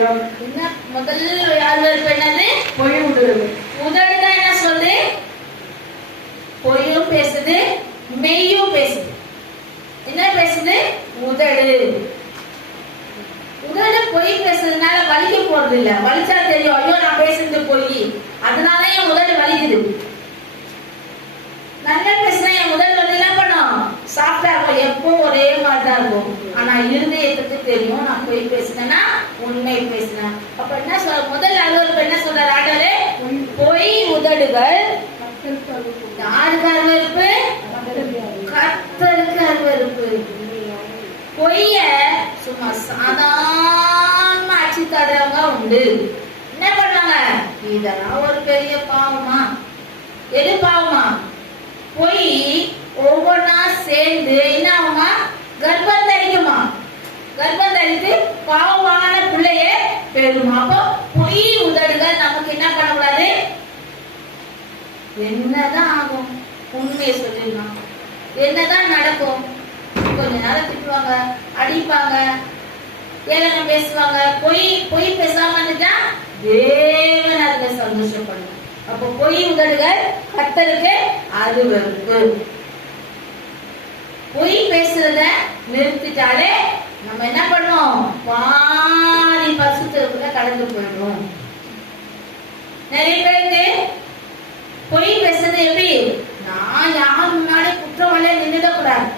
விஷயம். என்ன முதல் அருவருப்பு என்னது? பொய் உதடு. உதடுதான் என்ன சொல்லுது? பொய்யும் பேசுது, மெய்யும் பேசுது. என்ன பேசுது? உதடு. உதடு பொய் பேசுறதுனால வலிக்க போறது இல்ல. வலிச்சா தெரியும், ஐயோ நான் பேசுறது பொய், அதனால என் உதடு வலிக்குது. நல்லா பேசுனா என் உதடு வந்து என்ன பண்ணும்? சாஃப்டா இருக்கும், எப்போ ஒரே மாதிரி தான் இருக்கும். ஆனா இருதயத்துக்கு தெரியும் நான் பொய் பேசுனேன்னா உண்மை பேசுனேன். அப்ப என்ன சொல்ற? முதல் அருவருப்பு என்ன சொல்றாரு ஆண்டவரே? பொய் உதடுகள். யாருக்கு அருவருப்பு? கர்த்தருக்கு அருவருப்பு. பொய்ய சும்மா சாதாரண அச்சு தடவங்க உண்டு. என்ன பண்ணாங்க? இதெல்லாம் ஒரு பெரிய பாவமா? எது பாவமா? பொய் ஒவ்வொன்னா சேர்ந்து என்ன ஆகுமா? கர்ப்பம் தரிக்குமா? கர்ப்பம் தரித்து பாவமான பிள்ளைய பெறுமா? அப்போ பொய் உதடுகள் நமக்கு என்ன பண்ணக்கூடாது? என்னதான் ஆகும்? உண்மையை சொல்லிடலாம். என்னதான் நடக்கும்? கொஞ்ச நேரம் திட்டுவாங்க, அடிப்பாங்க, ஏளனம் பேசுவாங்க. பொய் பேசாம இருந்துட்டா தேவன் அதுல சந்தோஷப்படுவார். அப்போ பொய் உதடுகள் கர்த்தருக்கு அருவருப்பு. பொய் பேசுறத நிறுத்திட்டாலே நம்ம என்ன பண்ணுவோம்? பாதி பரிசுத்தத்துக்குள்ள கடந்து போயிடும். நிறைய பேருக்கு பொய் பேசுறது எப்படி? நான் யார் முன்னாடி குற்றவாளியா நின்றுட கூடாது.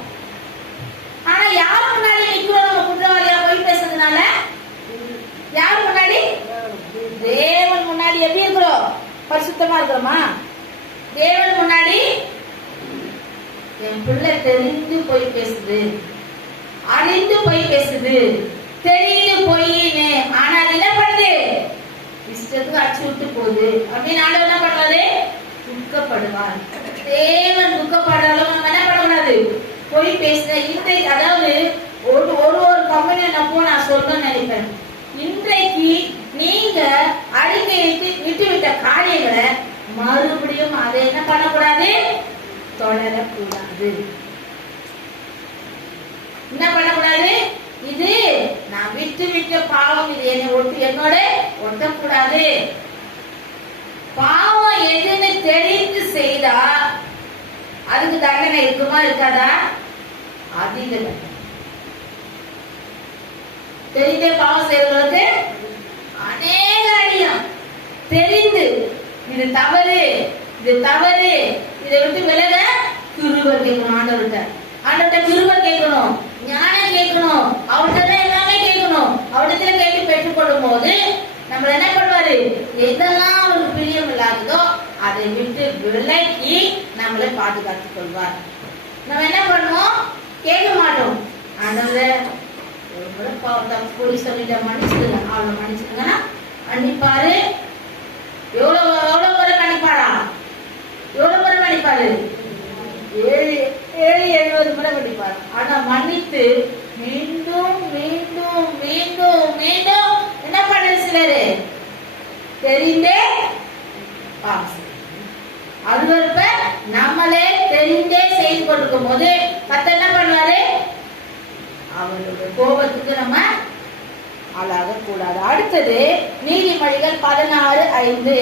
ஆனா யார் முன்னாடி நிக்கிறோம் நம்ம குற்றவாளியா பொய் பேசுறதுனால? யார் முன்னாடி? தேவன் முன்னாடி எப்படி இருக்கிறோம்? பரிசுத்தமா இருக்கிறோமா? தேவன் முன்னாடி என் பிள்ளை தெரிந்து பொய் பேசுது, அறிந்து பொய் பேசுது, தெரிந்து பொய்னு, ஆனா அது என்ன பண்ணுது? இஷ்டத்துக்கு அடிச்சு விட்டு போகுது அப்படின்னு ஆண்டவர் என்ன பண்றாரு? துக்கப்படுவார். தேவன் துக்கப்படுற அளவு நம்ம என்ன பண்ணக்கூடாது? பொய் பேசுற இன்றைக்கு, அதாவது ஒரு கம்பெனியை நான் சொல்லணும்னு நினைப்பேன். இன்றைக்கு நீங்க அடிக்கை விட்டு விட்ட காரியங்களை மறுபடியும் அதை என்ன பண்ணக்கூடாது? தொடரக்கூடாது. என்ன பண்ணக்கூடாது? இது நான் விட்டு விட்ட பாவம், இது என்னோட ஒட்டக்கூடாது. பாவம் எதுன்னு தெரிந்து செய்தா அதுக்கு தண்டனை இருக்குமா இருக்காதா? அதிக தண்டனை. தெரிந்தே பாவம் செய்யறவங்களுக்கு அநேக அடியம். தெரிந்து இது தவறு, இது தவறு, இதை விட்டு விலக கிருபை கேட்கணும். ஆண்டவர்கிட்ட கிருபை கேட்கணும், ஞானம் கேட்கணும், அவர்கிட்ட எல்லாமே கேட்கணும். அவரிடத்துல கேட்டு பெற்றுக்கொள்ளும் போது நம்ம என்ன பண்ணுவாரு? எதெல்லாம் ஒரு பிரியம் இல்லாததோ அதை விட்டு விலக்கி நம்மளை பாதுகாத்துக் கொள்வார். நம்ம என்ன பண்ணுவோம்? கேட்க மாட்டோம். ஆண்டவரே போலீஸ் சொல்லிட்ட மன்னிச்சுடுங்க, அவளை மன்னிச்சுடுங்கன்னா மன்னிப்பாரு. எவ்வளவு முறை மன்னிப்பாரா? எவ்வளவு முறை மன்னிப்பாரு? 770 முறை மன்னிப்பாரு. ஆனா மன்னித்து மீண்டும் மீண்டும் மீண்டும் மீண்டும் என்ன பண்ண சிலரு தெரிந்தே அருவருப்ப நம்மளே தெரிந்தே செய்து கொண்டிருக்கும் போது கர்த்தர் என்ன பண்ணுவாரு? அவருடைய கோபத்துக்கு நம்ம ஆளாக கூடாது. அடுத்தது நீதிமொழிகள் 16:5.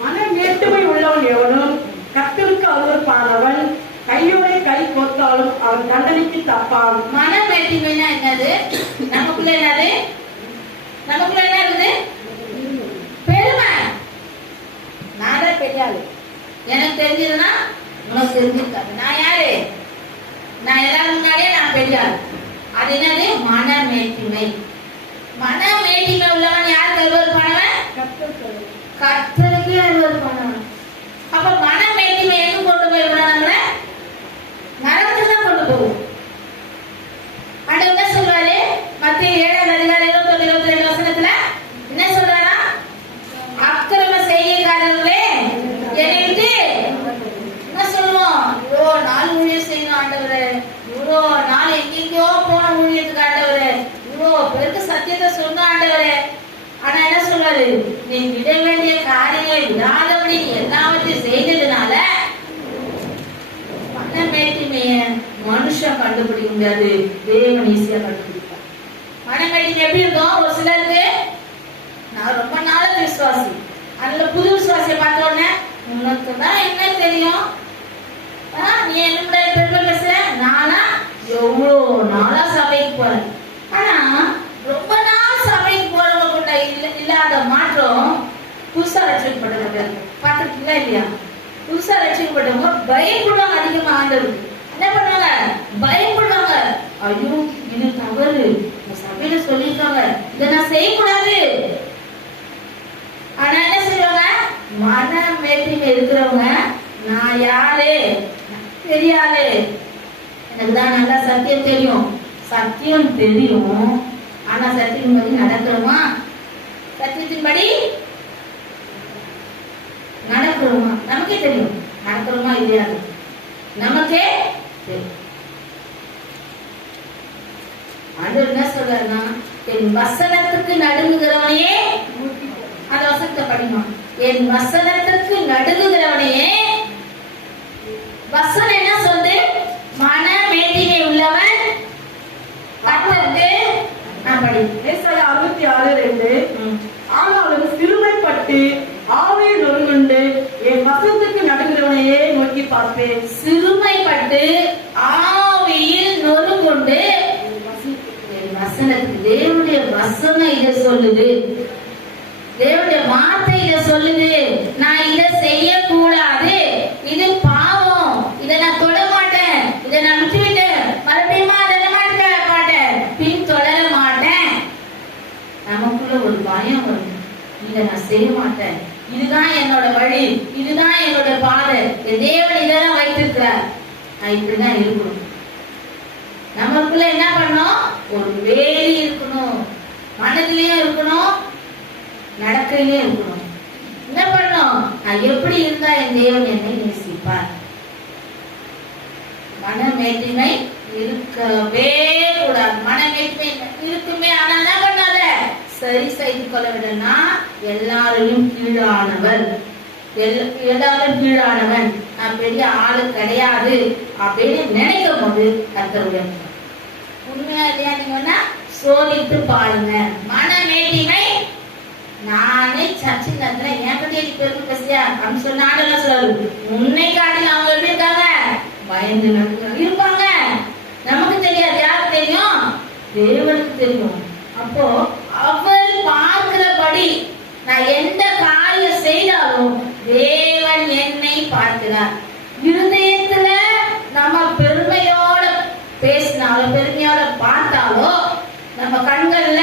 மன மேட்டுமை உள்ளவன் எவனும் கர்த்தருக்கு அருவருப்பானவன், கையோட கை கோத்தாலும் அவன் தண்டனைக்கு தப்பான். மன மேட்டிமைனா என்னது? நமக்குள்ள என்னது? நமக்குள்ள என்ன இருக்குது? பெருமை. நான் தான் பெரிய ஆளு, எனக்கு தெரிஞ்சதுன்னா உனக்கு தெரிஞ்சிருக்காது. நான் யாரு? நான் எல்லாரும் முன்னாடியே நான் பெரிய ஆளு. அது என்னது? மன மேட்டிமை. மன மேட்டிமை உள்ளவன் யாருக்கு அருவருப்பானவன்? கர்த்தருக்கே அருவருப்பானவன். அப்ப மன மேட்டிமை எங்க கொண்டு போய் விடுறாங்க? நரகத்துக்கு தான் கொண்டு போகும். ஆண்டவர் என்ன சொல்றாரு? மத்தேயு 7:21-22 என்ன சொல்றாரா? அக்கிரம செய்கைக்காரர்களே என்னை விட்டு என்ன சொல்லுவோம்? இவ்வளோ நாள் ஊழியம் செய்யணும் ஆண்டவரே, இவ்வளோ நாள் எங்கெங்கயோ போன ஊழியத்துக்கு ஆண்டவரே, இவ்வளோ பேருக்கு சத்தியத்தை சொன்ன ஆண்டவரே. ஆனா என்ன சொல்றாரு? நீ விட வேண்டிய காரியங்களை விடாதபடி நீ எல்லாவற்றையும் செய்ததுனால மன மேட்டிமைய மனுஷன் கண்டுபிடிக்க முடியாது, தேவன் ஈஸியா கண்டுபிடிப்பார். மனமேட்டிமை எப்படி இருக்கும்? ஒரு சிலருக்கு நான் ரொம்ப நாள் விசுவாசி, அதுல புது விசுவாசியை பார்த்த உடனே உனக்கு தான் என்ன தெரியும், நீ என்ன பெருமை பேசுற, நானா எவ்வளோ நாளா சபைக்கு போறேன். ஆனா ரொம்ப நாள் சபைக்கு போறவங்க இல்லாத மாற்றம் புதுசா ரட்சிக்கப்பட்டவங்க பார்த்துருக்கீங்களா இல்லையா? புதுசா ரட்சிக்கப்பட்டவங்க பயப்படுவாங்க அதிகமா. ஆண்டவருக்கு என்ன பண்ணுவாங்க? பயப்படுவாங்க. ஐயோ இது தவறு, சபையில சொல்லிருக்காங்க, இதை நான் செய்யக்கூடாது. ஆனா என்ன செய்வாங்க? மன மேட்டிமை இருக்கிறவங்க, நான் யாரு தெரியாது, எனக்குதான் நல்லா சத்தியம் தெரியும், சத்தியம் தெரியும், ஆனா சத்தியத்தின்படி நடக்கிறோமா? சத்தியத்தின்படி நடக்கிறோமா? நமக்கே தெரியும் நடக்கிறோமா இல்லையா, நமக்கே தெரியும். ஆண்டவர் என்ன சொல்றாருன்னா, என் வசனத்துக்கு நடுங்குகிறவனையே, அந்த வசனத்தை படிமா, என் வசனத்துக்கு நடுங்குகிறவனையே. வசனம் என்ன சொல்லுது? மன மேட்டிமை உள்ளவன் கர்த்தருக்கு நான் படி. ஏசாயா 66:2 ஆனாலும் சிறுமைப்பட்டு ஆவியில் நொறுங்குண்டு என் வசனத்துக்கு நடுங்குகிறவனையே நோக்கி பார்ப்பேன். சிறுமைப்பட்டு ஆவியில் நொறுங்குண்டு வசனத்துக்கு, தேவனுடைய வசனம் இதை சொல்லுது, தேவனுடைய வார்த்தை இதை சொல்லுது, நான் இதை செய்யக்கூடாது, இது பாவம், இதை நான் தொட மாட்டேன், இதை நான் விட்டுவிட்டேன், மறுபடியும் அதை மாட்டேன், பின் தொடர மாட்டேன். நமக்குள்ள ஒரு பயம் வரும், இதை நான் செய்ய மாட்டேன், இதுதான் என்னோட வழி, இதுதான் என்னோட பாதை, தேவன் இதெல்லாம் வைத்திருக்கிறார், நான் இப்படிதான் இருக்கணும். நமக்குள்ள என்ன பண்ணணும்? ஒரு வேலி இருக்கணும், மனதிலையும் இருக்கணும், நடக்கையிலே இருக்கணும். என்ன பண்ணணும்? நான் எப்படி இருந்தா என் தேவன் என்னை நேசிப்பார். மனமேட்டிமை இருக்கவே கூடாது. மனமேட்டிமை இருக்குமே, ஆனா என்ன பண்ணாத, சரி செய்து கொள்ள விடனா எல்லாரையும் கீழானவர், எல்லாரும் கீழானவன், நான் பெரிய ஆளு கிடையாது அப்படின்னு நினைக்கும் போது கர்த்தருடைய உண்மையா இல்லையா நீங்க சோதித்து பாருங்க. மனமேட்டிமை, நானே சர்ச்சின் நேரத்துல என் பத்தி பெருமை பேசியா அப்படின்னு சொன்னாலும் சொல்லுவாரு, உன்னை காட்டில அவங்க எப்படி இருக்காங்க? பயந்து இருப்பாங்க. நமக்கு தெரியாது, யாருக்கு தெரியும்? தேவனுக்கு தெரியும். அப்போ அவர் பார்க்கிறபடி நான் எந்த காரியம் செய்தாலும் தேவன் என்னை பார்க்கிறார். இருதயத்துல நம்ம பெருமையோட பேசினாலோ பெருமையோட பார்த்தாலோ நம்ம கண்கள்ல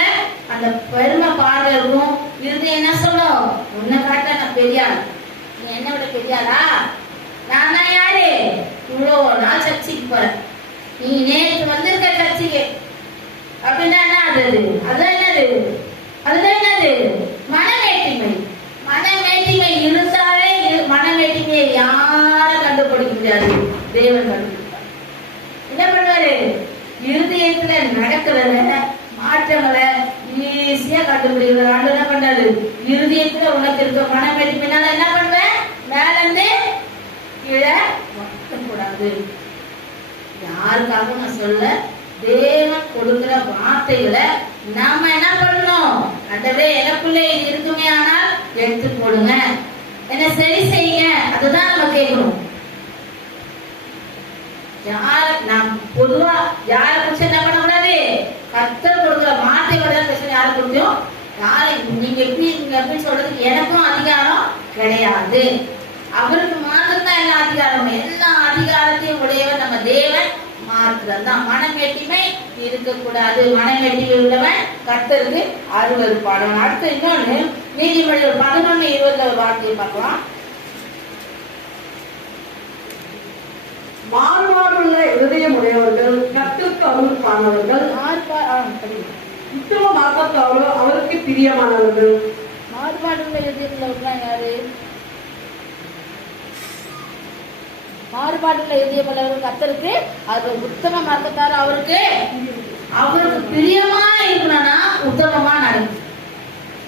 அந்த பெருமை பார்வை இருக்கும். இருதயம் என்ன சொல்லும்? உன்னை காட்ட நான் பெரியாள், நீ என்ன விட பெரியாளா? நான் தான் யாரு? இவ்வளோ நாள் சர்ச்சைக்கு போறேன், நீ நேற்று வந்திருக்க சர்ச்சைக்கு அப்படின்னா என்ன ஆகுது? அதுதான் என்னது? அதுதான் என்னது? மனமேட்டிமை. மனமேட்டிமை இருந்தாலே மனமேட்டிமையை யாரும் கண்டுபிடிக்க முடியாது, தேவன் கண்டுபிடிப்பார். என்ன பண்ணுவாரு? இருதயத்துல நடக்கிறத மாற்றங்களை ஈஸியா கண்டுபிடிக்கிறார். ஆண்டு என்ன பண்றாரு? இருதயத்துல உனக்கு இருக்க மனமேட்டிமைனால என்ன பண்ணுவேன்? மேல இருந்து கீழே கூடாது. யாருக்காக நான் சொல்ல, தேவன் கொடுக்கிற வார்த்தைகளை நாம என்ன பண்ணணும்? ஆண்டவரே எனக்குள்ள இது இருக்குமே, ஆனால் எடுத்து போடுங்க, என்ன சரி செய்யுங்க, அதுதான் நம்ம கேட்கணும். யார் நாம் பொதுவா யாரை குறிச்சு என்ன பண்ண கூடாது? கர்த்தர் கொடுக்கிற வார்த்தை பேசணும். யாரை குறிச்சும் யாரை நீங்க எப்படி சொல்றதுக்கு எனக்கும் அதிகாரம் கிடையாது. அவருக்கு மாத்திரம் தான் எல்லா அதிகாரமும், எல்லா அதிகாரத்தையும் உடையவர் நம்ம தேவன் மாத்திரம் தான். மனமேட்டிமை இருக்கக்கூடாது. மனமேட்டிமை உள்ளவன் கர்த்தருக்கு அருவருப்பானவன். அடுத்து இன்னொன்னு, நீதிமொழிகள் 11:20 ஒரு வார்த்தையை பார்க்கலாம். மாறுபாடுள்ள இருதயம் உடையவர்கள் கர்த்தருக்கு அருவருப்பானவர்கள், உத்தம மார்க்கத்தாரோ அவருக்கு பிரியமானவர்கள். மாறுபாடுள்ள இருதயம் உள்ளவர்கள் யாரு? மாறுபாடுள்ள இதயம் உள்ளவர்கள் கர்த்தருக்கு அது உத்தம மார்க்கத்தாரோ அவருக்கு பிரியமா இருக்கணும்னா உத்தமமா நடக்கும்.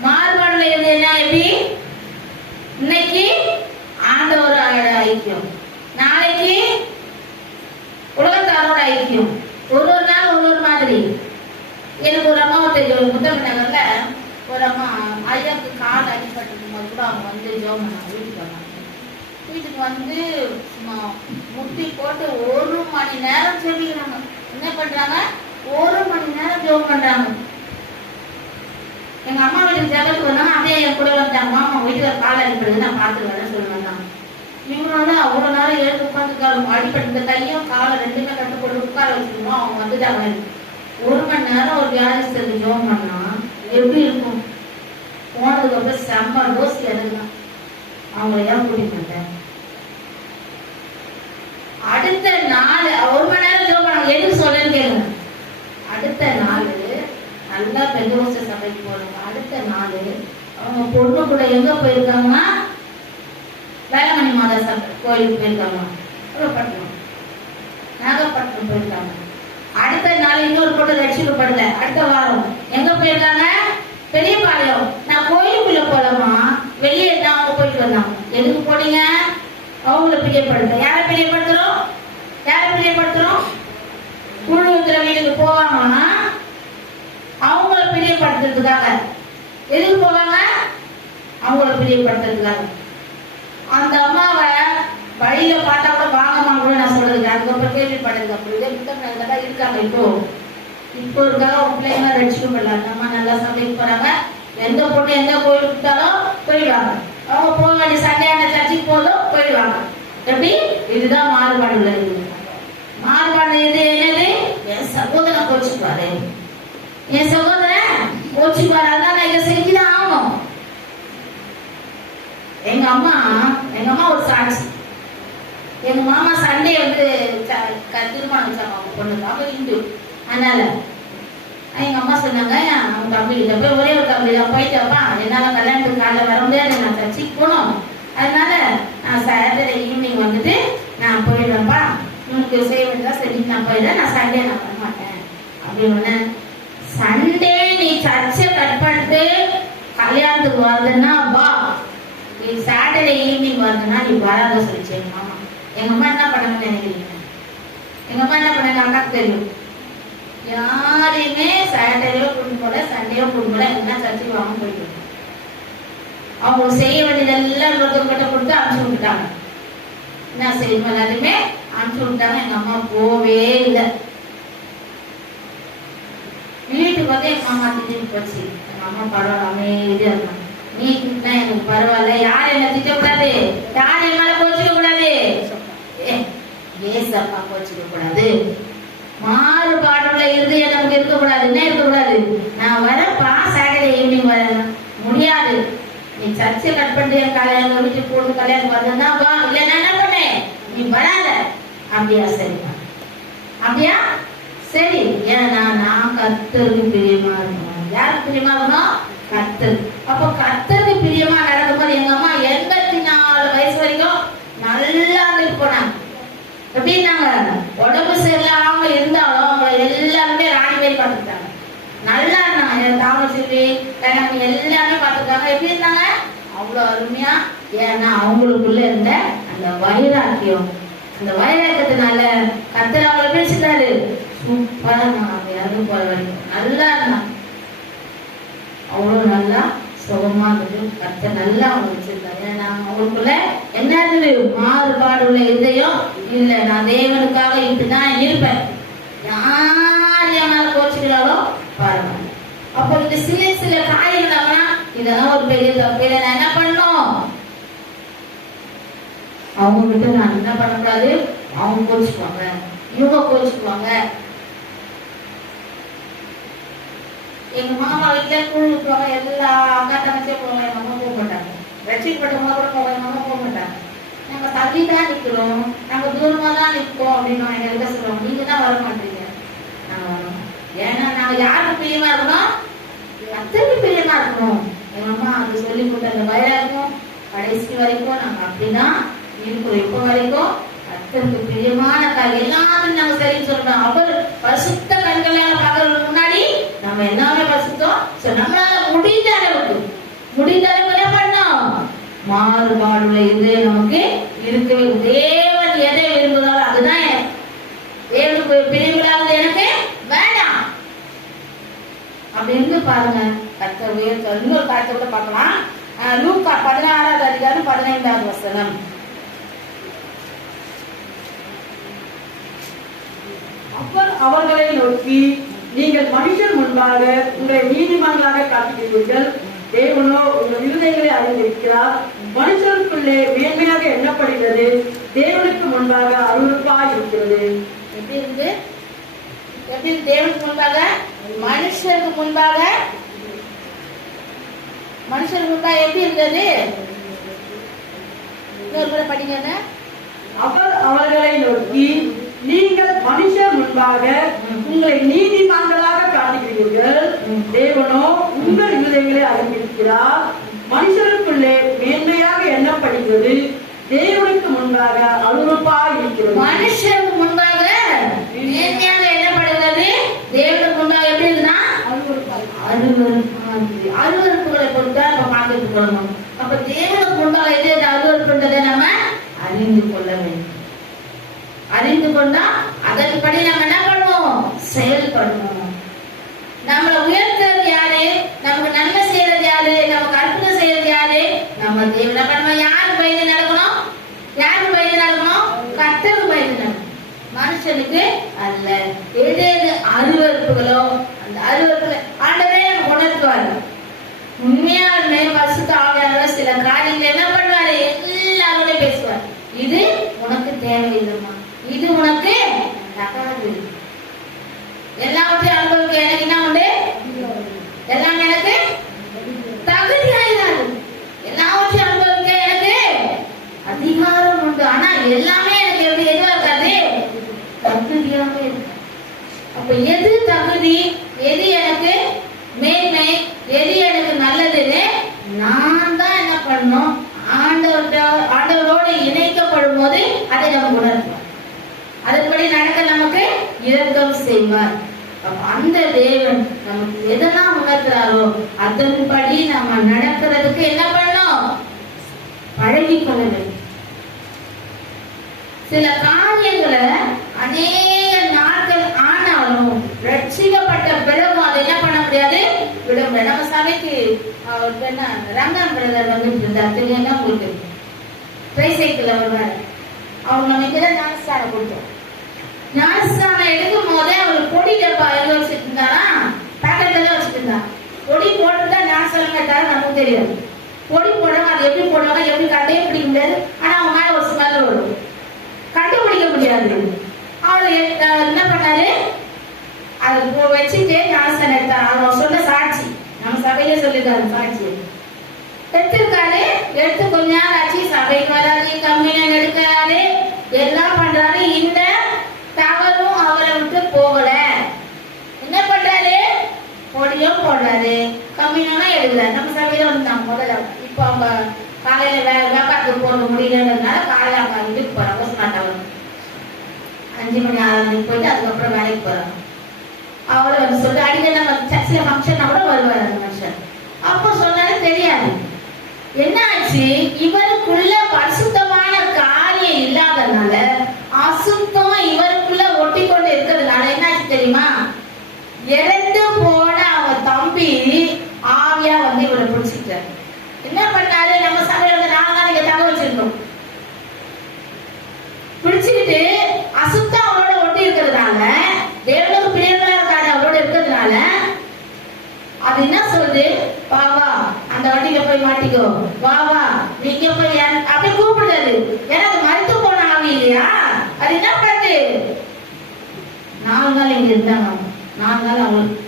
மாறுபாடுள்ள இதயம் எப்படி? இன்னைக்கு ஆண்டவரோட ஐக்கியம், நாளைக்கு உலகத்தாரோட ஐக்கியம், ஒரு நாள் ஒரு மாதிரி. எனக்கு ஒரு அம்மாவை தெரியும், முத்தமிழ் நகர்ல ஒரு அம்மா ஐயாவுக்கு கால் அடிபட்டிருக்கும் போது கூட அவங்க வந்து ஜோம் பண்ணாங்க. வீட்டுக்கு வந்தாங்க. வீட்டுக்கு வந்து முட்டி போட்டு 1 மணி நேரம் சொல்லிக்கிறாங்க. என்ன பண்றாங்க? 1 மணி நேரம் ஜோம் பண்றாங்க. எங்க அம்மா வீட்டுக்கு ஜபத்துக்கு வந்தாங்க. அப்படியே என் கூட வந்தாங்க. மாமா வீட்டுல கால் அடிப்படுது, நான் பார்த்து வரேன்னு சொல்லி வந்தாங்க. இவனால அவ்வளவு நேரம் எழுந்து உட்காந்துருக்காரு. அடிப்பட்டு இந்த கையும் காலை 2மே கட்டு போட்டு உட்கார வச்சுக்கணும். அவங்க வந்துட்டாங்க. 1 மணி நேரம் ஒரு வியாதிஸ்தருக்கு ஜோம் பண்ணா எப்படி இருக்கும்? போனதுக்கு அப்புறம் செம்ம ரோசி எடுக்கலாம். அவங்கள ஏன் கூட்டிட்டு மாட்டேன். அடுத்த நாள் 1 மணி நேரம் ஜோம் பண்ணாங்க. எதுக்கு சொல்றேன்னு கேளுங்க. அடுத்த நாள் நல்லா பெந்தோஸ்த சபைக்கு போறாங்க. அடுத்த நாள் அவங்க பொண்ணு கூட எங்க போயிருக்காங்கன்னா வேளமணி மாதா சபை கோயிலுக்கு போயிருக்காங்க. நாகப்பட்டினம் போயிருக்காங்க. அடுத்த நாள் இன்னொரு பொண்ணு ரட்சிக்கப்படல. அடுத்த வாரம் எங்க போயிருக்காங்க? பெரியபாளையம். நான் கோயிலுக்குள்ள போலமா வெளியே தான் அவங்க போயிட்டு வந்தாங்க. எதுக்கு போனீங்க? அவங்கள பிரியப்படுத்த. யாரை பிரியப்படுத்துறோம்? யாரை பிரியப்படுத்துறோம்? குழு வீட்டுக்கு போவாங்கன்னா அவங்கள பிரியப்படுத்துறதுக்காக. எதுக்கு போவாங்க? அவங்கள பிரியப்படுத்துறதுக்காக. அந்த அம்மாவை வழியில பார்த்தா கூட வாங்கம்மா கூட நான் சொல்றது. அதுக்கப்புறம் கேள்விப்படுறது. அப்படியே புத்தகம் இருக்காங்க. இப்போ இருக்காங்க. உங்க பிள்ளைங்க ரட்சிக்கப்படலாம். அந்த அம்மா நல்லா சபைக்கு போறாங்க. எந்த பொண்ணு எந்த கோயிலுக்கு விட்டாலும் போயிடுவாங்க. அவங்க போக வேண்டிய சண்டையான சர்ச்சைக்கு போதும் போயிடுவாங்க. எப்படி? இதுதான் மாறுபாடு உள்ளது. மாறுபாடு இது என்னது? என் சகோதரன் கோச்சுப்பாரு, என் சகோதரன் கோச்சுப்பாரு. அதான் நான் இதை செஞ்சுதான் ஆகணும். எங்க அம்மா ஒரு சாட்சி. எங்க மாமா சண்டே வந்து திருமணம் வச்சாங்க அவங்க பொண்ணுக்கு. அவங்க இந்து. அதனால எங்க அம்மா சொன்னாங்க, அவங்க தம்பி கிட்ட போய் ஒரே ஒரு தம்பி தான் போயிட்டு வைப்பா, என்னால கல்யாணத்துக்கு காலைல வர முடியாது, நான் சர்ச்சைக்கு போகணும். அதனால நான் சாட்டர்டே ஈவினிங் வந்துட்டு நான் போயிடுறேன்ப்பா, உனக்கு செய்ய வேண்டியதான் சரி நான் போயிடுறேன், நான் சண்டே நான் வர மாட்டேன் அப்படின்னு. சண்டே நீ சர்ச்சை கட் பண்ணிட்டு கல்யாணத்துக்கு வருதுன்னா வா, நீ சாட்டர்டே ஈவினிங் வருதுன்னா நீ வராத சொல்லிச்சு எங்க மாமா. எங்க அம்மா என்ன பண்ணாங்கன்னு நினைக்கிறீங்க? எங்க அம்மா என்ன பண்ணாங்க அக்காக்கு தெரியும். யாரையுமே சாட்டர்டேயோ கூட்டு போல சண்டேயோ கூட்டு போல என்ன சர்ச்சைக்கு வாங்க போயிட்டு அவங்க செய்ய வேண்டியதெல்லாம் ஒருத்தர்கிட்ட கொடுத்து அனுப்பிச்சு விட்டுட்டாங்க. என்ன செய்யணும் எல்லாத்தையுமே அனுப்பிச்சு விட்டாங்க. எங்க அம்மா போவே இல்லை. வீட்டுக்கு வந்து எங்க அம்மா திட்டிட்டு போச்சு. எங்க அம்மா பரவாயில்ல அமைதியா இருந்தாங்க. நீ திட்டினா எனக்கு பரவாயில்ல, யார் என்ன திட்டக்கூடாது, யார் என் மேல கோச்சிக்க கூடாது, ஏசப்பா கோச்சிக்க கூடாது, மாறுபாடுள்ள இருந்து எனக்கு இருக்கக்கூடாது. என்ன இருக்கக்கூடாது? நான் வரப்பா சாட்டர்டே ஈவினிங் வர முடியாது, நீ சர்ச்சை கட் பண்ணிட்டு என் கல்யாணம் வீட்டுக்கு போட்டு கல்யாணம் வரதுன்னா வா, இல்ல நான் என்ன பண்ணேன் நீ வராத. அப்படியா? சரிப்பா. அப்படியா? சரி. ஏன்னா நான் கர்த்தருக்கு பிரியமா இருக்கணும். யாருக்கு பிரியமா இருக்கணும்? கர்த்தர். அப்போ கர்த்தருக்கு பிரியமா நடக்கும்போது எங்க அம்மா 84 வயசு வரைக்கும் நல்லா இருந்துட்டு போனாங்க. எப்படின்னாங்க, உடம்பு சரியில்லாம இருந்தாலும் அவங்க எல்லாருமே ராணி பேர் பார்த்துட்டாங்க. நல்லா இருந்தாங்க. என் தாமரை செல்வி எல்லாருமே பார்த்துருக்காங்க. எப்படி இருந்தாங்க? அவ்வளோ அருமையா. ஏன்னா அவங்களுக்குள்ள இருந்த அந்த வைராக்கியம், அந்த வைராக்கியத்தினால கர்த்தர் அவங்களை பிடிச்சிட்டாரு. சூப்பரா இருந்தாங்க. யாரும் போற வரைக்கும் நல்லா இருந்தாங்க. அவ்வளோ நல்லா சுகமா இருந்துட்டு கர்த்தர் நல்லா அவங்க வச்சிருக்காரு. ஏன்னா அவங்களுக்குள்ள என்ன இருந்தது? மாறுபாடு உள்ள இதயம் இல்ல. நான் தேவனுக்காக இப்படிதான் இருப்பேன், யார் என்னால கோச்சுக்கிறாலோ பரவாயில்ல. அப்போ இந்த சில காரியங்கள்னா இதெல்லாம் ஒரு பெரிய தப்பு. நான் என்ன பண்ணணும்? அவங்க கிட்ட நான் என்ன பண்ணக்கூடாது? அவங்க கோச்சுக்குவாங்க, இவங்க கோச்சுக்குவாங்க. எங்க மாமா வீட்டுல கூழ் ஊற்றுவாங்க. எல்லா அக்கா தங்கச்சியே போவாங்க. எங்க அம்மா போக மாட்டாங்க. ரட்சிக்கப்பட்டவங்க கூட போவாங்க. எங்க அம்மா போக மாட்டாங்க. நாங்க தள்ளி தான் நிக்கிறோம், நாங்க தூரமா தான் நிற்போம் அப்படின்னு எங்க சொல்லுவாங்க. நீங்க தான் வர மாட்டீங்க. நாங்க வரோம். ஏன்னா நாங்க யாருக்கு பிரியமா இருக்கணும்? கர்த்தருக்கு பிரியமா இருக்கணும். எங்க அம்மா அது சொல்லி கொடுத்த அந்த வைராக்கியம் கடைசி வரைக்கும் நாங்க அப்படிதான் இருக்கிறோம். இப்போ வரைக்கும் கர்த்தருக்கு பிரியமான எல்லாத்தையும் நாங்க சரின்னு சொல்றோம். அவர் பரிசுத்த கண்களால பார்க்கறதுக்கு முன்னாடி நம்ம எல்லாமே பரிசுத்தம். நம்மளால முடிந்த அளவுக்கு என்ன பண்ணோம்? மாறுபாடுள்ள இது நமக்கு இருக்கவே. தேவன் எதை விரும்புகிறாரோ அதுதான் எனக்கு. தேவனுக்கு பிரிவுகளாவது எனக்கு வேண்டாம். அப்படி இருந்து பாருங்க. கர்த்தர் உயர்த்த இன்னொரு காரியத்தை பார்க்கலாம். லூக்கா 16வது அதிகாரம் 15வது வசனம். அவர் அவர்களை நோக்கி, நீங்கள் மனுஷர் முன்பாக உங்களை நீதிமான்களாக காட்டுகிறீர்கள், தேவனோ உங்கள் இருதயங்களை அறிந்திருக்கிறார். மனுஷருக்குள்ளே மேன்மையாக எண்ணப்படுகிறது, தேவனுக்கு முன்பாக அருவருப்பாய் இருக்கிறது. எப்படி இருந்து எப்படி தேவனுக்கு முன்பாக மனுஷருக்கு முன்பாக எப்படி இருந்தது? இன்னொரு முறை படிங்க. அவர் அவர்களை நோக்கி, நீங்கள் மனுஷர் முன்பாக உங்களை நீதிமான்களாக காட்டுகிறீர்கள், தேவனோ உங்கள் இருதயங்களை அறிந்திருக்கிறார். மனுஷருக்குள்ளே மேன்மையாக எண்ணப்படுகிறது, தேவனுக்கு முன்பாக அருவருப்பாய் இருக்கிறது. மனுஷருக்கு முன்பாக மேன்மையாக எண்ணப்படுகிறது, தேவனுக்கு முன்பாக எப்படி இருந்தா அருவருப்புகளை பொறுத்தா நம்ம பார்த்துட்டு போகணும். அப்ப தேவனுக்கு முன்பாக எது அருவருப்புன்றதை நம்ம அறிந்து கொள்ள வேண்டும். அறிந்து கொண்டா அதன்படி நம்ம என்ன பண்ணுவோம்? செயல்படணும். நம்மளை உயர்த்துறது யாரு? நமக்கு நன்மை செய்யறது யாரு? நமக்கு அற்புதம் செய்யறது யாரு? நம்ம தேவன். நம்ம யாருக்கு பயந்து நடக்கணும்? யாருக்கு பயந்து நடக்கணும்? கர்த்தருக்கு பயந்து நடக்கணும், மனுஷனுக்கு அல்ல. எது அருவருப்புகளோ அந்த அருவருப்புகளை ஆண்டவரே உணர்த்துவாரு. உண்மையாலுமே பரிசுத்த ஆவியானவர் சில காரியங்கள் என்ன பண்ணுவாரு? எல்லாரோட பேசுவார். இது உனக்கு தேவையில்லைமா, இது உனக்கு தகாது. எல்லாவற்றையும் அனுபவிக்க எனக்கு என்ன உண்டு? எல்லாம் எனக்கு தகுதியாயிராது. எல்லாவற்றையும் அனுபவிக்க எனக்கு அதிகாரம் உண்டு. ஆனா எல்லாமே எனக்கு எப்படி எதுவா இருக்காது? தகுதியாக இருக்கு. அப்ப எது தகுதி, எது எனக்கு மேன்மை, எது எனக்கு நல்லதுன்னு நான் தான் என்ன பண்ணணும்? ஆண்டவரோடு இணைக்கப்படும் போது அதை நம்ம உணர்வோம். அதன்படி நடக்க நமக்கு இரக்கம் செய்வார். அந்த தேவன் நமக்கு எதெல்லாம் உணர்த்துறாரோ அதன்படி நம்ம நடக்கிறதுக்கு என்ன பண்ணணும்? பழகி கொள்ள வேண்டும். சில காரியங்களை அநேக நாட்கள் ஆனாலும் ரட்சிக்கப்பட்ட பிறகு அதை என்ன பண்ண முடியாது? விட முடியாது. நம்ம சபைக்கு ரங்கன் பிரதர் வந்துட்டு இருந்தார், தெரியுங்க உங்களுக்கு? ட்ரைசைக்கிள் வருவாரு. அவங்க நம்ம இங்கதான் ஞானஸ்தானம் கொடுத்தோம். ஞானஸ்தானம் எடுக்கும் போதே அவர் பொடி டப்பா எங்க வச்சுட்டு இருந்தாரா? பேக்கெட்ல தான் வச்சுட்டு இருந்தாங்க. பொடி போட்டுட்டா ஞானஸ்தானம் கேட்டாலும் நமக்கு தெரியாது. பொடி போடுவாங்க, அது எப்படி போடுவாங்க, எப்படி கட்டையே பிடிக்க முடியாது. ஆனா அவங்க மேல ஒரு ஸ்மெல் வரும், கண்டுபிடிக்க முடியாது. அவர் என்ன பண்ணாரு? அது வச்சுட்டு ஞானஸ்தானம் எடுத்தாரு. அவர் சொன்ன சாட்சி நம்ம சபையில சொல்லிருக்காரு. சாட்சி எடுத்திருக்காரு. எடுத்து கொஞ்ச நாள் ஆச்சு, சபைக்கு வராது, கம்மியான எடுக்கிறாரு, எல்லாம் பண்றாரு. இந்த தவறும் அவரை விட்டு போகல. என்ன பண்றாரு? பொடியும் போடுறாரு, கம்மியான எடுக்கிறாரு. நம்ம சபையில வந்தாங்க முதல்ல. இப்ப அவங்க காலையில வேப்பாக்கு போக முடியலன்றதுனால காலையில அவங்க வீட்டுக்கு போறாங்க. சொன்னாங்க 5 மணி 6 மணிக்கு போயிட்டு அதுக்கப்புறம் வேலைக்கு போறாங்க. அவரை வந்து சொல்லி அடிக்கடி நம்ம சர்ச்சில் ஃபங்க்ஷன்னா கூட வருவார் அந்த மனுஷன். அப்போ சொன்னாலும் தெரியாது. என்ன ஆச்சு? இவருக்குள்ள பரிசுத்தமான காரியம் இல்லாதனால, அசுத்தம் இவருக்குள்ள ஒட்டி கொண்டு இருக்கிறதுனால என்ன ஆச்சு தெரியுமா? இறந்து போன அவங்க தம்பி ஆவியா வந்து இவரை பிடிச்சிட்டாரு. என்ன பண்ணாரு? நம்ம சபையில வந்து நாங்க தான் இங்க தங்க வச்சிருக்கோம். பிடிச்சிட்டு அசுத்தம் அவரோட ஒட்டி இருக்கிறதுனால, தேவனுக்கு பிரியமா இருக்காரு அவரோட இருக்கிறதுனால, அது என்ன சொல்லுது? வா வா அந்த வண்டியில போய் மாட்டிக்கோ, வா வா நீங்க போய் அப்படி கூப்பிடுறது. ஏன்னா அது மறுத்து போன ஆவி இல்லையா? அது என்ன பண்ணுது? 4 நாள் இங்க இருந்தாங்க. 4 நாள் அவங்களுக்கு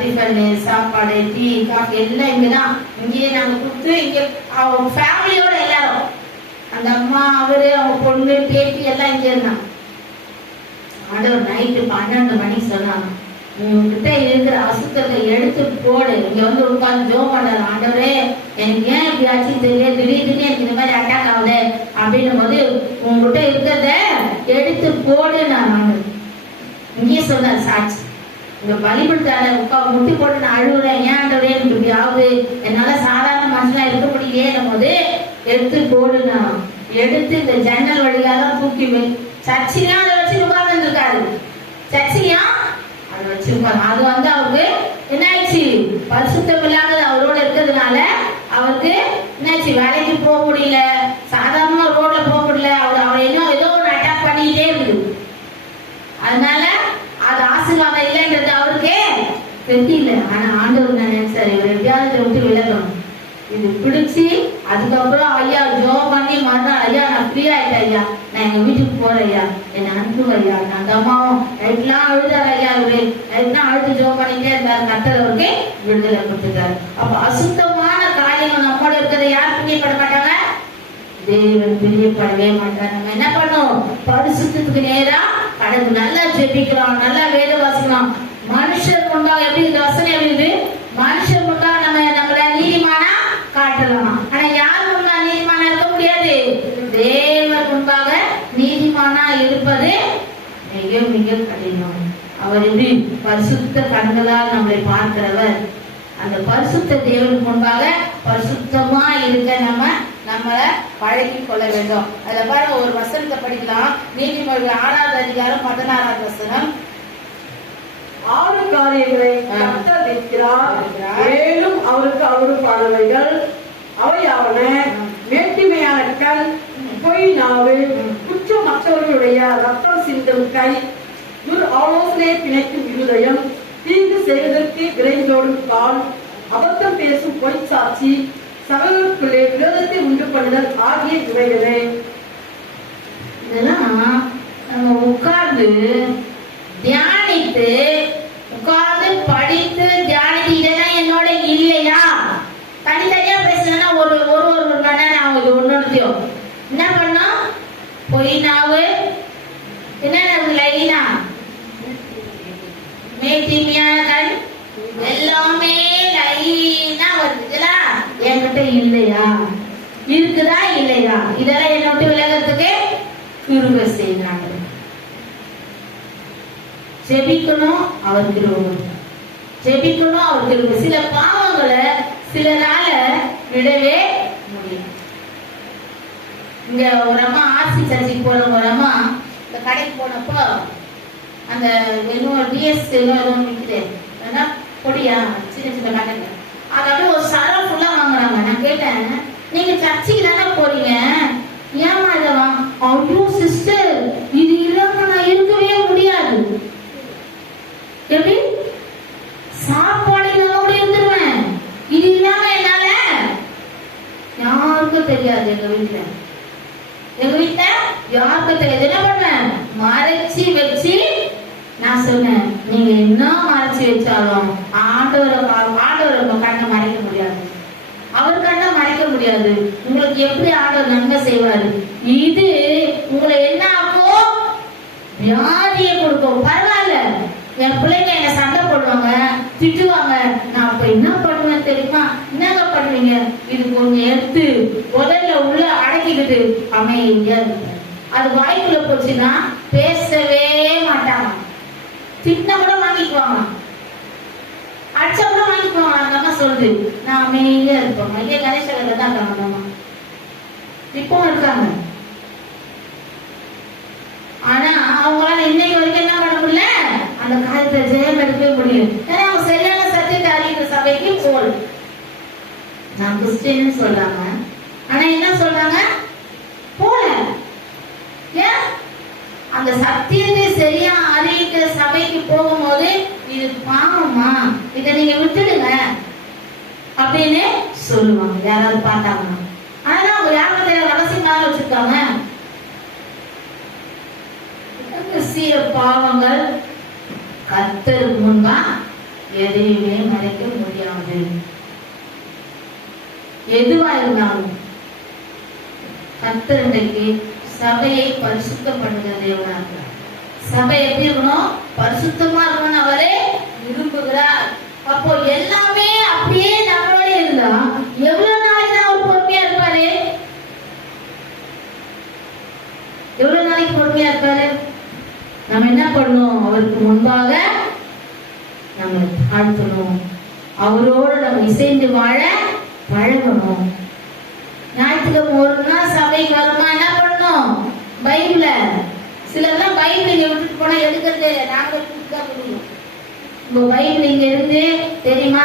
டிஃபன், சாப்பாடு, டீ, காஃபி எல்லாம் இங்கதான். இங்கேயே நாங்க கொடுத்து இங்க அவங்க ஃபேமிலியோட எல்லாரும், அந்த அம்மா, அவரு, அவங்க பொண்ணு, பேட்டி எல்லாம் இங்க இருந்தாங்க. ஆண்டவர் நைட்டு 12 மணிக்கு சொன்னாங்க, உங்ககிட்ட இருக்கிற அசுத்தத்தை எடுத்து போடு. இங்க வந்து உட்கார்ந்து ஜோம் பண்றாரு. ஆண்டவரே எனக்கு ஏன் இப்படி ஆச்சு தெரியல, திடீர்னு எனக்கு இந்த மாதிரி அட்டாக் ஆகுது அப்படின்னும் போது உங்ககிட்ட இருக்கிறத எடுத்து போடு. நான் இங்கேயே சொன்னார் சாட்சி. இங்க பலிபடுத்தாத முட்டி போட்டு நான் அழுகுறேன், ஏன் ஆண்டவரே எனக்கு இப்படி ஆகுது, என்னால சாதாரண மனுஷனா இருக்க முடியல போது எடுத்து போடு. நான் எடுத்து இந்த ஜன்னல் வழியாதான் தூக்கி சர்ச்சிலையா அதை வச்சு உட்கார்ந்து இருக்காரு. சர்ச்சிலையா அதை வச்சிருப்பாரு. அது வந்து அவருக்கு என்ன ஆயிடுச்சு? என்னாச்சு, பரிசுத்தம் இல்லாத அவரோட இருக்கிறதுனால அவருக்கு என்னாச்சு, வேலைக்கு போக முடியல, சாதாரண ரோட்ல போக முடியல. அவர் இன்னும் ஏதோ ஒரு அட்டாக் பண்ணிக்கிட்டே இருக்குது. அதனால அது ஆசீர்வாதம் இல்லைன்றது அவருக்கே தெரியல. ஆனா ஆண்டவர் நான் நினைச்சாரு, இவர் எப்படியாவது விட்டு விலகணும். இது பிடிச்சி அதுக்கப்புறம் ஐயா ஜோம் பண்ணி மறுநாள், ஐயா நான் ஃப்ரீ ஆயிட்டேன் ஐயா, நான் எங்க வீட்டுக்கு போறேன் ஐயா, என்னை அனுப்புங்க ஐயா. அந்த அம்மாவும் நைட்லாம் அழுதாரு ஐயா, அவரு நைட்லாம் அழுது ஜோம் பண்ணிட்டே இருந்தாரு. கர்த்தர் அவருக்கு விடுதலை கொடுத்துட்டாரு. அப்ப அசுத்தமான காரியங்கள் நம்மளோட இருக்கிறத யார் பிரியப்பட மாட்டாங்க? தேவன் பிரியப்படவே மாட்டார். நம்ம என்ன பண்ணோம், பரிசுத்தத்துக்கு நேரா கடவுள் நல்லா ஜெபிக்கிறோம், நல்லா வேத வாசிக்கிறோம். மனுஷர் கொண்டா எப்படி இந்த வசனம் எழுது, மனுஷர் கொண்டா நம்மள நீதிமானா காட்டலாம். ஆனா யார் முன்னா நீதிமானா இருக்க முடியாது? தேவன் முன்பாக நீதிமானா இருப்பது மிக மிக கடினம். அவர் எப்படி பரிசுத்த கண்களால் நம்மளை பார்க்கிறவர். அந்த பரிசுத்த தேவன் முன்பாக பரிசுத்தமா இருக்க நம்மளை பழகி கொள்ள வேண்டும். அதுல பாருங்க, ஒரு வசனத்தை படிக்கலாம். நீதிமொழிகள் 6வது அதிகாரம் 16வது வசனம். 6 காரியங்களை கர்த்தர் விதிக்கிறார், 7 அவருக்கு அருவருப்பானவைகள். அவையாவன மேட்டிமையான கண், பொய் நாவு, குற்றமற்றவர்களுடைய ரத்தம் சிந்தும் கை, துர் ஆலோசனை பிணைக்கும் இருதயம், தீங்கு செய்வதற்கு விரைந்தோடும் கால், அபத்தம் பேசும் பொய் சாட்சி, சகோதரருக்குள்ளே விரோதத்தை உண்டு பண்ணுதல் ஆகிய இவைகளே. இதெல்லாம் நம்ம உட்கார்ந்து தியானித்து, உட்கார்ந்து படித்து தியானித்து, இதெல்லாம் என்னோட இல்லையா? தனித்தனியா பேசுனா ஒரு மணி நேரம் ஆகுது. ஒன்னொன்னுத்தையும் என்ன பண்ணோம், பொய் நாவு, என்ன லைனா மேட்டிமையான கண், எல்லாமே லைனா வருதுங்களா? என்கிட்ட இல்லையா? இருக்குதா இல்லையா? இதெல்லாம் என்ன விட்டு விலகிறதுக்கு கிருபை செய்யறாங்க. ஜெபிக்கணும், அவர் கிருபை, ஜெபிக்கணும், அவர் கிருபை. சில பாவங்களை சிலரால விடவே முடியும். இங்க ஒரு அம்மா ஆர்சி சர்ச்சுக்கு போற ஒரு அம்மா இந்த கடைக்கு போனப்போ அந்த இன்னும் டிஎஸ் விற்குது பொடியா சின்ன சின்ன கடைங்க, அதாவது ஒரு சரம் ஃபுல்லா வாங்குறாங்க. நான் கேட்டேன், நீங்க சர்ச்சுக்கு தானே போறீங்க, ஏமா இதவா? ஐயோ சிஸ்டர், இது இல்லாம நான் இருக்கவே முடியாது. எப்படி சாப்பாடு இல்லாம கூட இருந்துருவேன், இது இல்லாம என்னால. யாருக்கும் தெரியாது எங்க வீட்டுல யாருக்கும் தெரியாது. என்ன பண்ணேன், மறைச்சி வச்சு நான் சொன்னேன், நீங்க என்ன மறைச்சி வச்சாலும் ஆண்டவரை கண்ணை மறைக்க முடியாது, அவர் கண்ணை மறைக்க முடியாது. உங்களுக்கு எப்படி ஆண்டவர் நன்மை செய்வாரு? இது உங்களை என்ன ஆகும், வியாதியை கொடுக்கும். பரவாயில்ல, என் பிள்ளைங்க என்ன சண்டை போடுவாங்க, திட்டுவாங்க, நான் அப்ப என்ன பண்ணுவேன் தெரியுமா? என்னங்க பண்ணுவீங்க? இது கொஞ்சம் எடுத்து முதல்ல உள்ள அடக்கிக்கிட்டு அமைதியா இருக்கு. அது வாய்க்குள்ள போச்சுன்னா பேசவே மாட்டாங்க. திட்டினா கூட வாங்கிக்குவாங்க, அடிச்சா கூட வாங்கிக்குவாங்க. அந்த அம்மா சொல்லுது, நான் அமைதியா இருப்போம். ஐயா கணேசகர்ல தான் இருக்காங்க அம்மா, இப்போ இருக்காங்க. ஆனா அவங்களால இன்னைக்கு வரைக்கும் என்ன பண்ண முடியல, அந்த காலத்தை ஜெயம் எடுக்கவே முடியும். ஏன்னா அவங்க சரியான சத்தியத்தை அறிவிக்கிற சபைக்கு போல். நான் கிறிஸ்டியன் சொல்றாங்க, ஆனா என்ன சொல்றாங்க, போல. ஏன்? அந்த சத்தியத்தை சரியா அறிவிக்கிற சபைக்கு போகும்போது இது பாவமா, இதை நீங்க விட்டுடுங்க அப்படின்னு சொல்லுவாங்க யாராவது பார்த்தாங்கன்னா. ஆனா அவங்க யாரும் ரகசியமாக வச்சிருக்காங்க. சில பாவங்கள் கர்த்தருக்கு முன்பா எதையுமே மறைக்க முடியாது. எதுவா இருந்தாலும் கர்த்தர் இன்றைக்கு சபையை பரிசுத்தம் பண்ணுகிற தேவனா இருக்கிறார். சபை எப்படி இருக்கணும், பரிசுத்தமா இருக்கணும் அவரே விரும்புகிறார். அப்போ எல்லாமே அப்படியே நம்மளோட இருந்தா எவ்வளவு நாளைக்கு தான் அவர் பொறுமையா இருப்பாரு? எவ்வளவு நாளைக்கு பொறுமையா இருப்பாரு? நம்ம என்ன பண்ணணும், அவருக்கு முன்பாக நம்ம தாழ்த்தணும், அவரோடு நம்ம இசைந்து வாழ பழகணும். ஞாயிற்றுக்கிழமை ஒரு நாள் சபைக்கு வருமா என்ன பண்ணணும், பைபிள சிலர்லாம் பைபிள் விட்டுட்டு போனா எடுக்கிறதே இல்லை. நாங்கள் தான் முடியும். உங்க பைபிள் இங்க இருந்து தெரியுமா?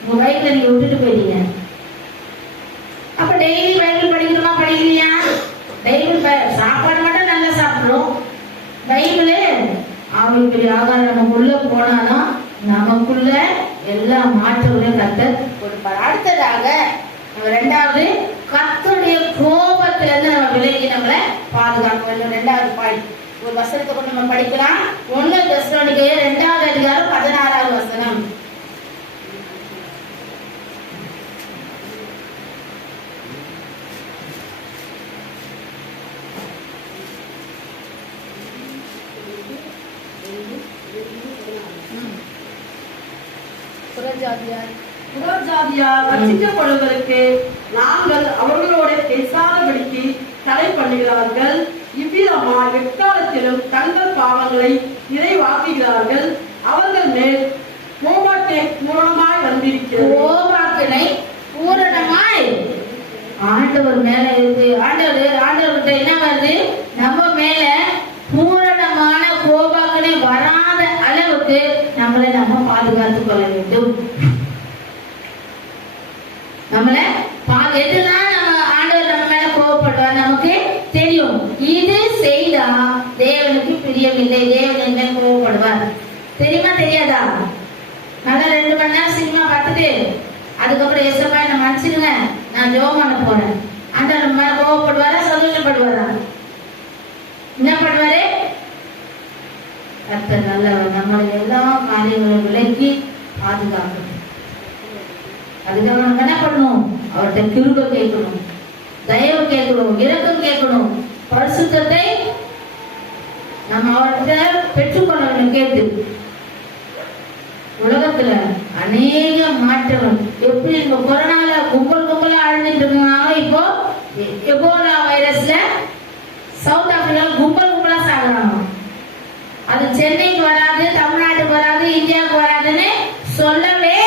உங்க பைபிளை நீங்க விட்டுட்டு போயிட்டீங்க. அப்ப டெய்லி பைபிள் படிக்கணுமா படிக்கலையா? பைபிள் சாப்பாடு மட்டும் நல்லா சாப்பிடுறோம். பைபிள் ஆவிக்குரிய ஆகாரம் நமக்குள்ள போனாலும் நமக்குள்ள எல்லா மாற்றங்களையும் கர்த்தர் கொடுப்பார். அடுத்ததாக ரெண்டாவது கர்த்தருடைய கோபத்திலிருந்து நம்ம விலகி நம்மளை பாதுகாக்க வேண்டும். ரெண்டாவது பாடி ஒரு வசனத்தை கொண்டு நம்ம படிக்கலாம். 1 தெசலோனிக்கேயர் 2வது அதிகாரம் 16வது வசனம். புறஜாதியார் ரட்சிக்கப்படுவதற்கு நாங்கள் அவர்களோட பேசாதபடிக்கு தடை பண்ணுகிறார்கள். இவ்விதமா எக்காலத்திலும் தங்கள் பாவங்களை நிறைவாக்குகிறார்கள். அவர்கள் மேல் கோபாட்டை பூரணமாய் வந்திருக்கிறது. கோபாக்கினை பூரணமாய் ஆண்டவர் மேல இருக்கு. ஆண்டவர்கிட்ட என்ன வருது? நம்ம மேல பூரணமான கோபாக்கினை வராத அளவுக்கு நம்மளை நம்ம பாதுகாத்துக் கொள்ள வேண்டும். நம்மள எதுதான் நம்ம ஆண்டவர் நம்ம மேல கோபப்படுவார் நமக்கு தெரியும். இது செய்தா தேவனுக்கு பிரியமில்லை, தேவன் மேல கோபப்படுவார். தெரியுமா தெரியாதா? நல்லா 2 மணி நேரம் சினிமா பார்த்துட்டு அதுக்கப்புறம் ஏசப்பா என்ன மன்னிச்சிடுங்க, நான் ஜெபம் பண்ண போறேன். ஆண்டவர் நம்ம மேல கோபப்படுவாரா சந்தோஷப்படுவாரா? என்ன பண்ணுவாரு? கர்த்தர் நல்லவர், நம்மளுடைய எல்லா காரியங்களும் விலக்கி பாதுகாக்கணும். அதுக்காக நம்ம என்ன பண்ணணும்? அவர்கிட்ட கிருபை கேட்கணும், தயவு கேட்கணும், இரக்கம் கேட்கணும், பரிசுத்தத்தை நம்ம அவர்கிட்ட பெற்றுக்கொள்ள வேண்டும். கேட்டு உலகத்துல அநேக மாற்றங்கள் எப்படி இந்த கொரோனால கும்பலா அழிஞ்சிட்டு இருந்தாங்க. இப்போ எபோலா வைரஸ்ல சவுத் ஆப்பிரிக்கால கும்பலா சாகுறாங்க. அது சென்னைக்கு வராது, தமிழ்நாட்டுக்கு வராது, இந்தியாவுக்கு வராதுன்னு சொல்லவே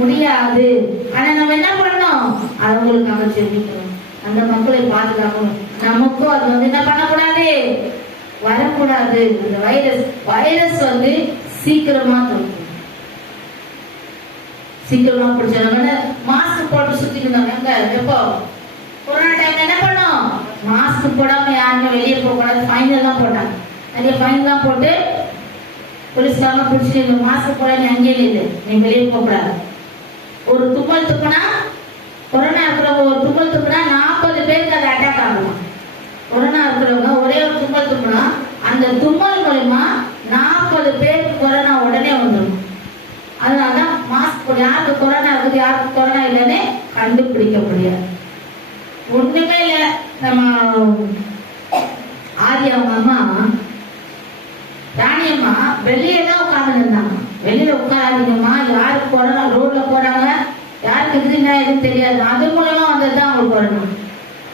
முடியாது. ஆனா நம்ம என்ன பண்ணோம்? அவங்களுக்காக செபிக்கணும், அந்த மக்களை பாதுகாக்கணும். நமக்கும் அது என்ன பண்ணக்கூடாது, வரக்கூடாது. இந்த வைரஸ் சீக்கிரமா தோணும். சீக்கிரமா பிடிச்சாங்க. மாஸ்க் போட்டு சுத்திட்டு இருந்தாங்க. எப்போ கொரோனா டைம்ல என்ன பண்ணோம்? மாஸ்க் போடாம யாருமே வெளியே போக கூடாது. ஃபைன் எல்லாம் போட்டாங்க. நிறைய ஃபைன் தான் போட்டு போலீஸ்காரங்க பிடிச்சி மாஸ்க் போட நீ அங்கேயே இல்லை, நீ வெளியே போக கூடாது. ஒரு தும்மல் துப்புனா, கொரோனா இருக்கிறவங்க ஒரு தும்மல் துப்புனா 40 பேருக்கு அது அட்டாக் ஆகும். கொரோனா இருக்கிறவங்க ஒரே ஒரு தும்மல் துப்புனா அந்த தும்மல் மூலமா 40 பேருக்கு கொரோனா உடனே வந்துடும். அதனாலதான் மாஸ்க் போட. யாருக்கு கொரோனா இருக்குது, யாருக்கு கொரோனா இல்லைன்னு கண்டுபிடிக்க முடியாது. ஒண்ணுமே இல்லை. நம்ம ஆதி அவங்க அம்மா ராணியம்மா வெளியே தான் உட்கார்ந்து இருந்தாங்க. வெளியில உட்காராதீங்கம்மா, யாருக்கு கொரோனா, ரோட்ல போறாங்க, யாருக்கு இருக்குதுன்னா எதுவும் தெரியாது, அது மூலமா வந்ததுதான் அவங்களுக்கு கொரோனா.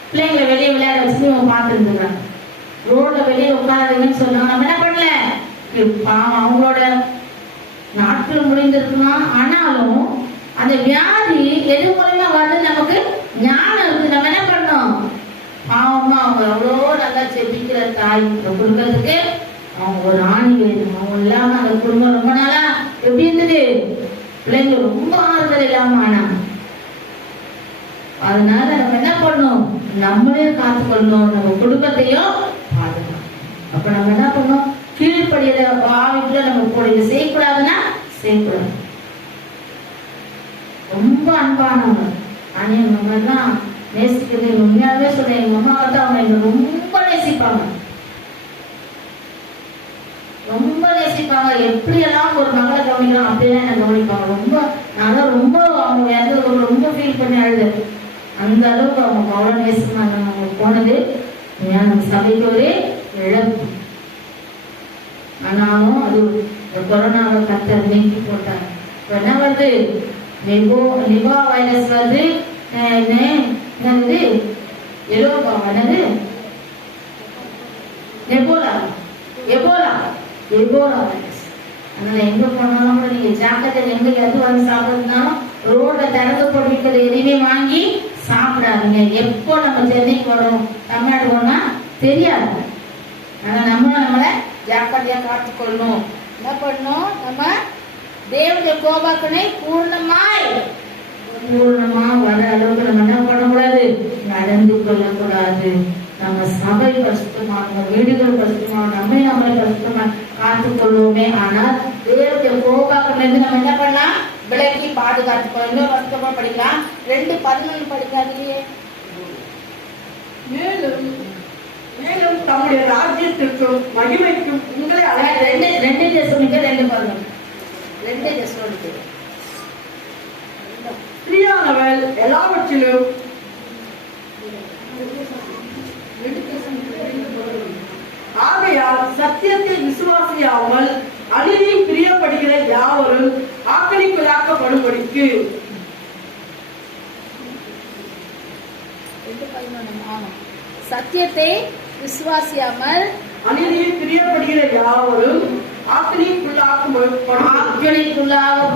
பிள்ளைங்களை வெளியே விளையாட வச்சு அவங்க பார்த்துருந்துருக்காங்க. ரோட்ல வெளியே உட்காராதீங்கன்னு சொன்னாங்க. நம்ம என்ன பண்ணல, அவங்களோட நாட்கள் முடிந்திருக்கலாம். ஆனாலும் அந்த வியாதி எது மூலமா வருது நமக்கு ஞானம் இருக்கு. நம்ம என்ன பண்ணோம்? பாவமா அவங்க எவ்வளோ நல்லா செபிக்கிற தாய் கொடுக்கறதுக்கு அவங்க ஒரு ஆணி வேணும். அவங்க இல்லாம அந்த குடும்பம் ரொம்ப நாளா எப்படி இருந்தது? பிள்ளைங்க ரொம்ப ஆறுதல் இல்லாம ஆனாங்க. அதனால நம்ம என்ன பண்ணணும்? நம்மளையும் காத்துக்கொள்ளணும், நம்ம குடும்பத்தையும் பாதுகாக்கணும். அப்ப நம்ம என்ன பண்ணணும்? கீழ்படியில ஆவிக்குள்ள நம்ம போட செய்யக்கூடாதுன்னா செய்யக்கூடாது. ரொம்ப அன்பானவங்க. ஆனா எங்க அம்மா தான் நேசிக்கிறது. உண்மையாவே சொல்றேன், எங்க அம்மா வந்து அவங்க என்ன ரொம்ப நேசிப்பாங்க, ரொம்ப நேசிப்பாங்க. எப்படியெல்லாம் ஒரு மகளை கவனிக்கலாம் அப்படியெல்லாம் என்ன கவனிப்பாங்க. ரொம்ப நான் ரொம்ப அவங்க எந்த ரொம்ப ஃபீல் பண்ணி அழுது. அந்த அளவுக்கு அவங்க அவ்வளோ நேசிப்பாங்க. அவங்க போனது நம்ம சபைக்கு ஒரு இழப்பு. ஆனாலும் அது கொரோனாவை கர்த்தர் நீக்கி போட்டாங்க. இப்போ என்ன வருது? நிபா வைரஸ் வருது. என்னது எலோபா, என்னது எபோலா வைரஸ். அதனால எங்க போனாலும் கூட நீங்க ஜாக்கிரதை. எங்க எது வந்து சாப்பிடுறதுனாலும் ரோட திறந்து போட்டு எதுவுமே வாங்கி சாப்பிடாதீங்க. எப்போ நம்ம சென்னைக்கு வரோம், தமிழ்நாடு போனா தெரியாது. ஆனா நம்மளை ஜாக்கிரதையா காத்துக்கொள்ளணும். என்ன பண்ணணும்? நம்ம தேவனுடைய கோபாக்கனை பூர்ணமா வர அளவுக்கு நம்ம என்ன பண்ணக்கூடாது? நடந்து கொள்ளக்கூடாது. நம்ம சபை பரிசுத்தமா, நம்ம வீடுகள் பரிசுத்தமா, நம்மளை பரிசுத்தமா காத்துக் கொள்வோமே. ஆனால் தேவனுடைய கோபாக்கனை நம்ம என்ன பண்ணலாம்? விலக்கி பாதுகாத்துக்கோ. இன்னொரு வருஷமா படிக்கலாம். 2:11 படிக்காதீங்க. மேலும் தம்முடைய ராஜ்யத்திற்கும் மகிமைக்கும் உங்களை ரெண்டு ஸ்திரீயானவள் எல்லாவற்றிலும் ஆகையால் சத்தியத்தை விசுவாசியாமல் அநீதி பிரியப்படுகிற யாவரும் ஆக்கணிக்குள்ளாக்கப்படும்படிக்கு. சத்தியத்தை விசுவாசியாமல் அநீதியை பிரியப்படுகிற யாவரும் ஆக்கணிக்குள்ளாக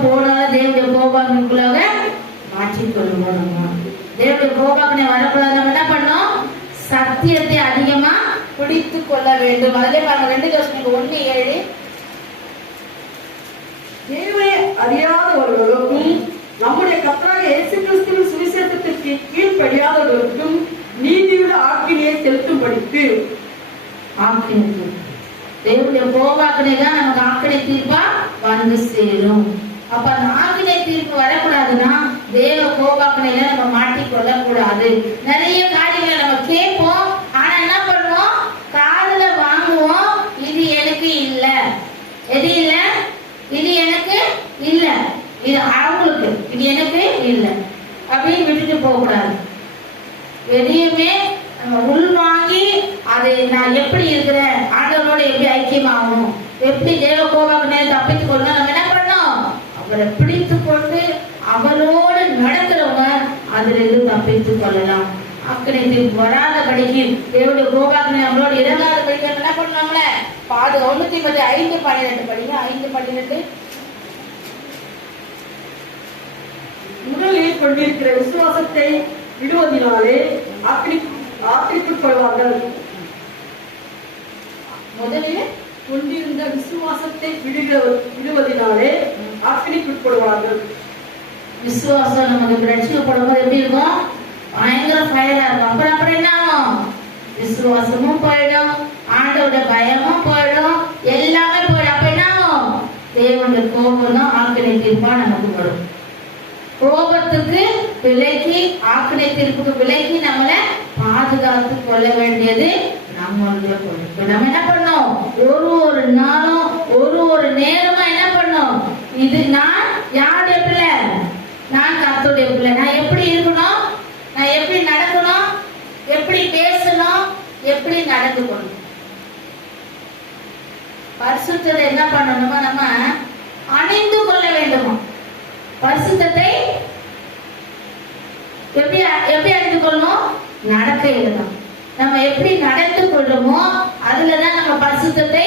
போனால தேவனுடைய கோபாக்கனுக்குள்ளாக மாற்றிக்கொள்வோம். தேவனுடைய கோபாக்கனை வரக்கூடாது. நம்ம என்ன பண்ணோம்? சத்தியத்தை அதிகமா பிடித்து கொள்ள வேண்டும். அதிலே பாருங்க 2:1-7. தேவனை அறியாதவர்களுக்கும் நம்முடைய கர்த்தராகிய இயேசு கிறிஸ்துவின் சுவிசேஷத்திற்கு கீழ்ப்படியாதவர்களுக்கும் நீதியுள்ள ஆக்கினையை செலுத்தும்படிக்கு. ஆக்கினை தேவனுடைய கோபாக்கனை தான் நமக்கு ஆக்கினை தீர்ப்பா வந்து சேரும். அப்ப அந்த ஆக்கினை தீர்ப்பு வரக்கூடாதுன்னா தேவ கோபாக்கனையில நம்ம மாட்டிக்கொள்ள கூடாது. நிறைய காரியங்களை நம்ம கேட்போம், ஆனா என்ன பண்ணுவோம்? காதுல வாங்குவோம். இது எனக்கு இல்ல, எது இல்ல, இது எனக்கு இல்ல, இது அவங்களுக்கு, இது எனக்கு இல்ல அப்படின்னு விட்டுட்டு போக கூடாது. எதையுமே நம்ம உள்வாங்கி அதை நான் எப்படி இருக்கிறேன், ஆண்டவரோட எப்படி ஐக்கியமாகணும், எப்படி தேவ கோபாக்கனை தப்பித்து கொள்ளணும், நம்ம என்ன பண்ணோம்? அவரை பிடித்து கொண்டு அவரோடு நடக்கிறவங்க அதுல இருந்து தப்பித்துக் கொள்ளலாம். அக்கறைக்கு வராதபடிக்கு தேவனுடைய கோபாக்கனை நம்மளோட இறங்காதபடிக்கு என்ன பண்ணுவாங்கள பாது 5:12 படிங்க. 5:12. முதலில் கொண்டிருக்கிற விசுவாசத்தை விடுவதினாலே ஆக்கிரிக்குட்படுவார்கள். முதலில் கொண்டிருந்த விசுவாசத்தை விடுவதினாலே ஆக்கிரிக்குட்படுவார்கள். விசுவாசம் நமக்கு ரட்சிக்கப்படும் போது எப்படி இருக்கும்? பயங்கர ஃபயரா இருக்கும். அப்புறம் என்ன ஆகும்? விசுவாசமும் போயிடும், ஆண்டோட பயமும் போயிடும், எல்லாமே போயிடும். அப்ப என்ன ஆகும்? தேவனுடைய கோபம் தான் ஆக்கினை தீர்ப்பா நமக்கு வரும். கோபத்துக்கு விலக்கி, ஆக்கினை தீர்ப்புக்கு விலக்கி நம்மளை பாதுகாத்து கொள்ள வேண்டியது நம்மளுடைய பொறுப்பு. நம்ம என்ன பண்ணோம்? ஒரு நாளும் ஒரு நேரமா என்ன பண்ணோம்? இது நான் யாருடைய பிள்ளை? நான் கர்த்தருடைய பிள்ளை. நான் எப்படி இருக்கணும்? நான் எப்படி நடக்கணும்? எப்படி பேசணும்? எப்படி நடந்து கொள்ளணும்? பரிசுத்தத்தை என்ன பண்ணணுமா? நம்ம அணிந்து கொள்ள வேண்டுமா? பரிசுத்தத்தை எப்படி அணிந்து கொள்ளணும்? நடக்கையில தான். நம்ம எப்படி நடந்து கொள்ளுமோ அதுலதான் நம்ம பரிசுத்தத்தை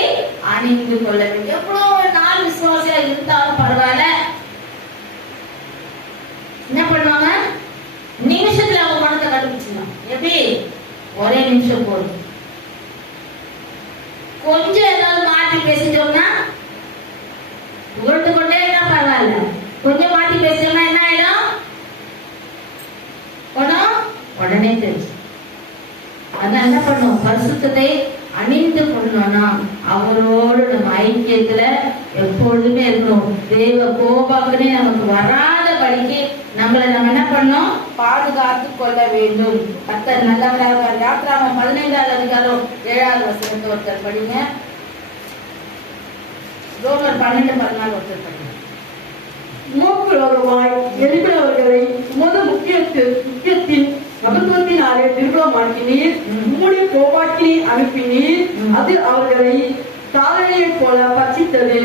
அணிந்து கொள்ள வேண்டும். எவ்வளவு நாள் விசுவாசியா இருந்தாலும் பரவாயில்ல, என்ன பண்ணுவாங்க? நிமிஷத்துல அவங்க மனத்தை கண்டுபிடிச்சிடலாம். எப்படி? ஒரே நிமிஷம் போதும். கொஞ்சம் ஏதாவது மாற்றி பேசிட்டோம்னா உருட்டு கொண்டே இருந்தா பரவாயில்ல, கொஞ்சம் மாற்றி பேசிட்டோம்னா என்ன ஆயிடும்? உடனே தெரிஞ்சு. அதான் என்ன பண்ணும்? பரிசுத்தத்தை அணிந்து கொள்ளணும்னா அவரோடு நம்ம ஐக்கியத்துல எப்பொழுதுமே இருக்கணும். தேவ கோபாக்கனே நமக்கு வராதபடிக்கு நம்மளை நம்ம என்ன பண்ணோம்? பாதுகாத்து கொள்ள வேண்டும். கர்த்தர் நல்லவராக. யாத்திராகமம் 15:7 ஒருத்தர் படிங்க. ரோமர் 12:14 ஒருத்தர் படிங்க. மோக்குரோகமாய் எழுப்பினவர்களை உமது முக்கியத்தின் மகத்துவத்தினாலே நிர்மூலமாக்கினீர். உம்முடைய கோபாக்கினை அனுப்பினீர். அது அவர்களை தாரணையை போல பட்சித்தது.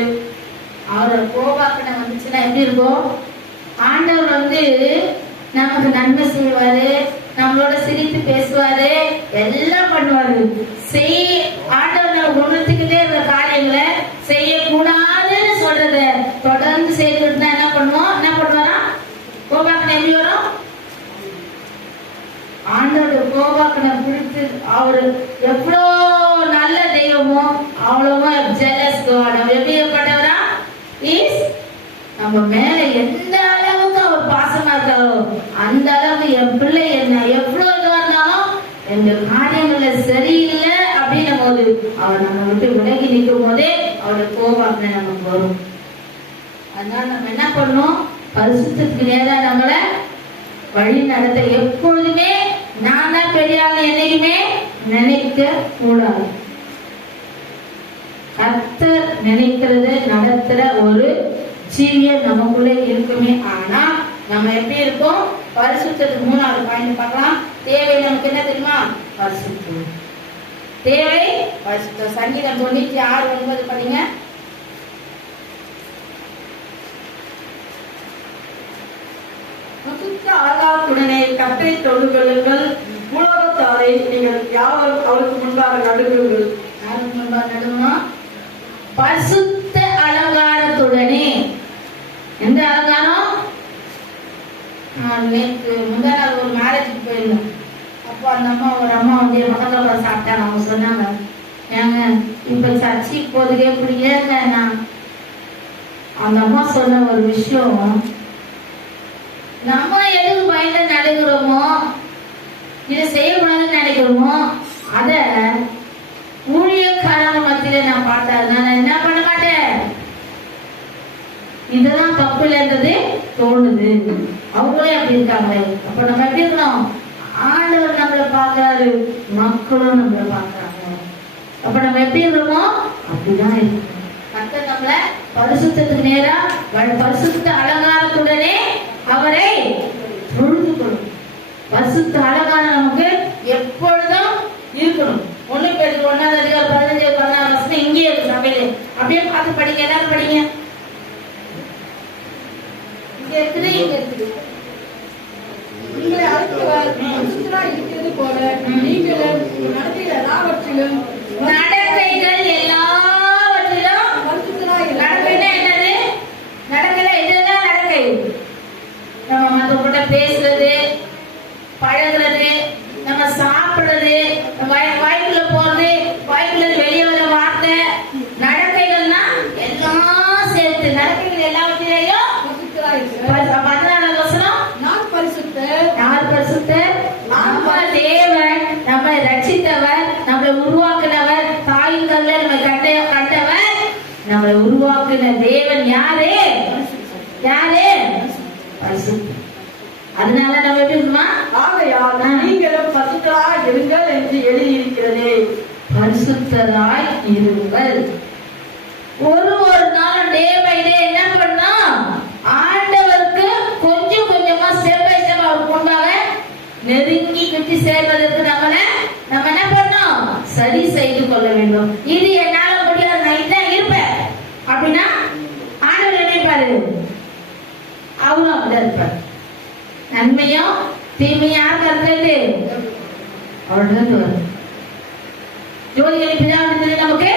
அவரோட கோபாக்கனை வந்துச்சுன்னா எப்படி இருக்கும்? ஆண்டவர் நமக்கு நன்மை செய்வாரு, நம்மளோட சிரித்து பேசுவாரு, எல்லாம் பண்ணுவாரு. ஆண்டவர் நம்ம உணர்த்துக்கிட்டே இருக்கிற காரியங்களை செய்யக்கூடாதுன்னு சொல்றத தொடர்ந்து செய்துட்டு தான் என்ன பண்ணுவோம்? என்ன பண்ணுவாரா? கோபாக்கனை எப்படி வரும்? ஆண்டோட கோபாக்கனை பிடித்து அவரு எவ்வளோ நல்ல தெய்வமோ அவ்வளவோ ஜெலஸ் காட். அவர் எப்படிப்பட்டவரா? நம்ம மேல எந்த அளவுக்கு அவர் பாசமா இருக்காரோ அந்த அளவுக்கு என் பிள்ளை என்ன எவ்வளவு இதுவா இருந்தாலும் எந்த காரியங்கள்ல சரியில்லை அப்படின்னும் போது அவர் நம்ம விட்டு விலகி நிற்கும் போதே அவருடைய கோபம் நமக்கு வரும். அதனால நம்ம என்ன பண்ணணும், பரிசுத்தத்துக்கு நேரா நம்மளை வழி நடத்த எப்பொழுதுமே நான் தான் பெரிய ஆள் என்னைக்குமே நினைக்க கூடாது. கர்த்தர் நினைக்கிறத நடத்துற ஒரு ஜீவியம் நமக்குள்ள இருக்குமே. ஆனா நம்ம எப்படி இருக்கோம், பரிசுத்தத்துக்கு 3வது பாயிண்ட் பார்க்கலாம். தேவை நமக்கு என்ன தெரியுமா, பரிசுத்தம். தேவை பரிசுத்தம். சங்கீதம் 96:9 படிங்க. பரிசுத்த ஆகாரத்துடனே கர்த்தரை தொழுது கொள்ளுங்கள், உலகத்தாரை நீங்கள் யாவரும் அவருக்கு முன்பாக நடுங்குங்கள். யாருக்கு முன்பாக நடுங்கணும், பரிசுத்த அலங்காரத்துடனே. எந்த அலங்காரம், நேற்று முந்தா நாள் ஒரு மேரேஜுக்கு போயிருந்தோம். அப்போ அந்த அம்மா ஒரு அம்மா வந்து மகத்தோட சாப்பிட்டாங்க. அவங்க சொன்னாங்க, ஏங்க இப்ப சர்ச்சைக்கு போதுக்கே பிடிக்கங்க. நான் அந்த அம்மா சொன்ன ஒரு விஷயம், நம்ம எதுக்கு பயந்து நடுகிறோமோ இதை செய்யக்கூடாதுன்னு நினைக்கிறோமோ அத ஊழியக்காரங்க மத்தியில நான் பார்த்தேன். நான் என்ன பண்ண மாட்டேன், இதெல்லாம் தப்பு இல்லைன்றது தோணுது. அவங்களே அப்படி இருக்காங்களே, அப்ப நம்ம எப்படி இருக்கணும், ஆண்டவர் நம்மளை பார்க்கிறாரு, மக்களும் நம்மளை பார்க்கறாங்க. அப்ப நம்ம எப்படி இருக்கிறோமோ அப்படிதான் இருக்கணும். கர்த்தர் நம்மளை பரிசுத்தத்துக்கு நேரா பரிசுத்த அலங்காரத்துடனே அவரை தொழுது கொள்ளும். பரிசுத்த அலங்காரம் நமக்கு எப்பொழுதும் இருக்கணும். 1 பேதுரு 1:15-16 இங்கே இருக்கு சபையில. அப்படியே பார்த்து படிங்க, எல்லாரும் படிங்க. இங்க இருக்குது, இங்க இருக்குது. உங்களை அழைத்தவர் பரிசுத்தராய் இருக்கிறது போல நீங்களும் நடக்கைகள் எல்லாவற்றிலும் பரிசுத்தராய் இருங்கள். நடக்கைனா என்னது, நடக்கையில இதெல்லாம் நடக்கை. நம்ம மற்றவங்கிட்ட பேசுறது, பழகுறது, நம்ம சாப்பிடுறது, வாய்க்குள்ள போறது, வாய்க்குள்ள வெளியே வர வார்த்தை, நடக்கைகள்னா எல்லாம் சேர்த்து. நடக்கைகள் எல்லாவற்றிலையும் பரிசுத்தராய் இருக்கிறார். 14வது வசனம், நான் பரிசுத்தர். யார் பரிசுத்தர், நம்ம தேவன் நம்மை ரட்சித்தவர், நம்மளை உருவாக்குனவர், தாயின் கல்ல நம்ம கண்டவர், நம்மளை உருவாக்குன தேவன் யாரு, யாரு, பரிசுத்தர். அதனால நம்ம எப்படி இருக்குமா, ஆகையால் நீங்களும் பரிசுத்தராய் இருங்கள் என்று எழுதியிருக்கிறது. பரிசுத்தராய் இருங்கள். ஒரு நாள் டே பை டே என்ன பண்ணோம், ஆண்டவருக்கு கொஞ்சம் கொஞ்சமா ஸ்டெப் பை ஸ்டெப் அவர் கொண்டாவ நெருங்கி கிட்டி சேர்வதற்கு நம்ம என்ன பண்ணோம், சரி செய்து கொள்ள வேண்டும். இது என்னால முடியாது, நான் இதான் இருப்பேன் அப்படின்னா ஆண்டவர் நினைப்பாரு, அவரும் அப்படிதான் இருப்பார். நன்மையும் தீமையும் யார் கருத்து, அவர்தான் வரும். ஜோதிகளின் பிதாவின் நமக்கு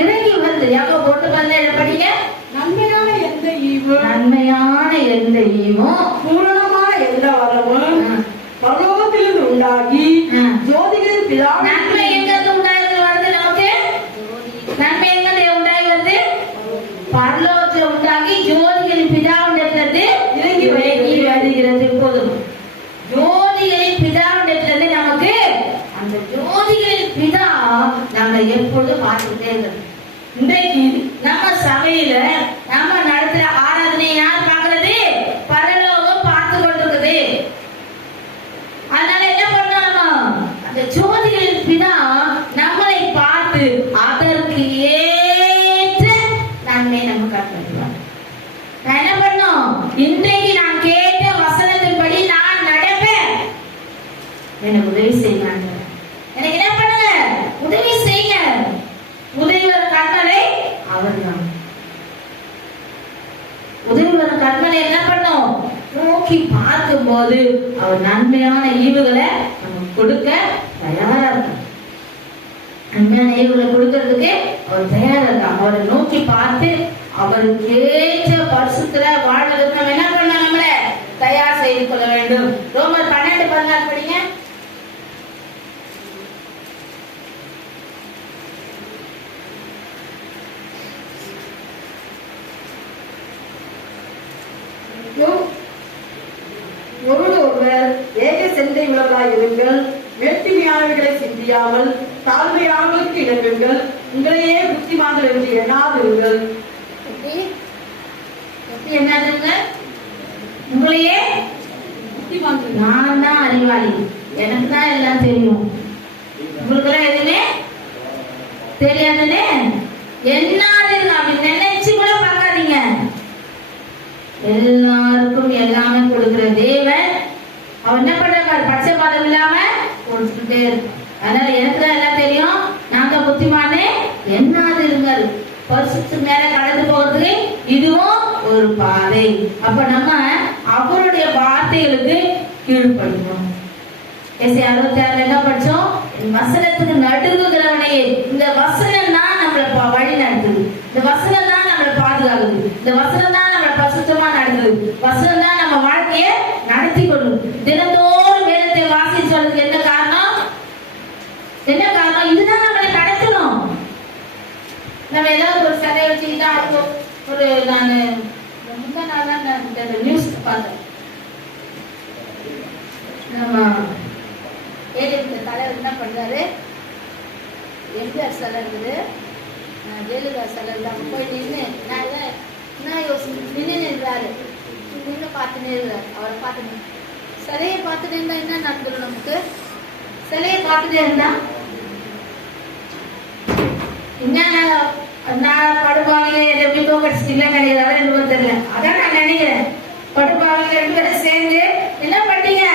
இறங்கி வருது. யாக்கோபு 1:17 படிங்க. நன்மையான எந்த ஈவும் நன்மையான எந்த ஈவும் பூரணமான எந்த வரமும் பரலோகத்திலிருந்து உண்டாகி ஜோதிகளின் பிதாவின் நன்மை எங்கிருந்து உண்டாகிறது வருது நமக்கு, நன்மை எங்கிருந்து உண்டாகி வருது, பரலோகத்தில் உண்டாகி ஜோதிகளின் பிதாவிடத்திலிருந்து இறங்கி வருகிறது. போதும், ஜோதிகளின் பிதாவிடத்திலிருந்து நமக்கு அந்த ஜோதிகளின் பிதா நம்ம எப்பொழுதும் பார்த்துட்டே இருக்கணும். இன்றைக்கு நம்ம சபையில நம்ம நடத்துற ஆராதனை யார் பார்க்கிறது, பரலோகம் பார்த்து கொண்டிருக்குது. அதனால என்ன பண்ணணும், அந்த ஜோதிகளின் பிதா நம்மளை பார்த்து அதற்கு ஏற்ற நன்மை நம்ம கற்றுவாங்க. நான் என்ன பண்ணும், இன்றைக்கு நான் கேட்ட வசனத்தின்படி நான் நடப்பேன், எனக்கு உதவி செய்யுங்க, எனக்கு என்ன பண்ணுங்க, உதவி செய்யுங்க. உதவி வர கண்மலை அவர்தான். உதவி வர கண்மலை என்ன பண்ணும், நோக்கி பார்க்கும் போது அவர் நன்மையான ஈவுகளை நமக்கு கொடுக்க தயாரா இருக்கார். நன்மையான ஈவுகளை கொடுக்கறதுக்கு அவர் தயாரா இருக்கார். அவரை நோக்கி பார்த்து அவருக்கு ஏற்ற பரிசுத்தர வாழ்வதற்கு நம்ம என்ன பண்ணணும், நம்மள தயார் செய்து கொள்ள வேண்டும். ரோமர் 12:14 படிங்க. ஒருவர் ஏக சிந்தை உள்ளவராய் இருங்கள். மேட்டிமையானவர்களை சிந்தியாமல் தாழ்மையானவர்களுக்கு இணங்குங்கள். உங்களையே புத்திமான்கள் என்று எண்ணாதிருங்கள். என்னதுங்க? உங்களையே புத்திமான்கள். நான் தான் அறிவாளி, எனக்கு தான் எல்லாம் தெரியும், உங்களுக்கெல்லாம் எதுவுமே தெரியாதுன்னு என்னாதுங்க அப்படி நினைச்சு கூட பார்க்காதீங்க. எல்லாருக்கும் எல்லாமே கொடுக்கிற தேவன் அவன் என்ன பண்றாரு? பட்சபாதம் இல்லாம கொடுத்துட்டே இருக்கு. அதனால எனக்கு தான் எல்லாம் தெரியும், நாங்க புத்திமானே என்னாது இருங்கள். பரிசுத்த மேல கடந்து போறதுக்கு இதுவும் ஒரு பாதை. அப்ப நம்ம அவருடைய வார்த்தைகளுக்கு கீழ்ப்படிக்கணும். ஏசாயா 66 என்ன படிச்சோம்? வசனத்துக்கு நடுங்குகிறவனையே. இந்த வசனம் தான் நம்மளை வழி நடத்துது, இந்த வசனம் தான் நம்மளை பாதுகாக்குது, இந்த வசனம் தான் நம்மளை பரிசுத்தமா நடத்துது, வசனம் தான் நம்ம வாழ்க்கையை நடத்தி கொள்ளும். தினந்தோறும் வேதத்தை வாசிச்சதுக்கு என்ன காரணம்? என்ன காரணம்? இதுதான் நம்மளை நடத்தணும். நம்ம ஏதாவது ஒரு சதை வச்சுக்கிட்டா ஒரு நான் முந்தா நாள் தான் நான் நியூஸ் பார்த்தேன். நம்ம ஏடிஎம்கே தலைவர் என்ன பண்றாரு? எம்ஜிஆர் சிலை இருக்குது, ஜெயலலிதா சிலை இல்லாம போய் நின்று என்ன நின்று நின்றாரு. நின்று பார்த்துனே இருக்கிறார். அவரை பார்த்துன்னு சிலையை பார்த்துட்டு இருந்தா என்ன நடந்துடும்? நமக்கு சிலையை பார்த்துட்டே இருந்தா நான் படுபாவில எப்படி கடிச்சிட்டீங்களா கிடையாது எனக்கு தெரியல. அதான் நான் நினைக்கிறேன், படுபாவில 2 பேரும் சேர்ந்து என்ன பண்ணீங்க?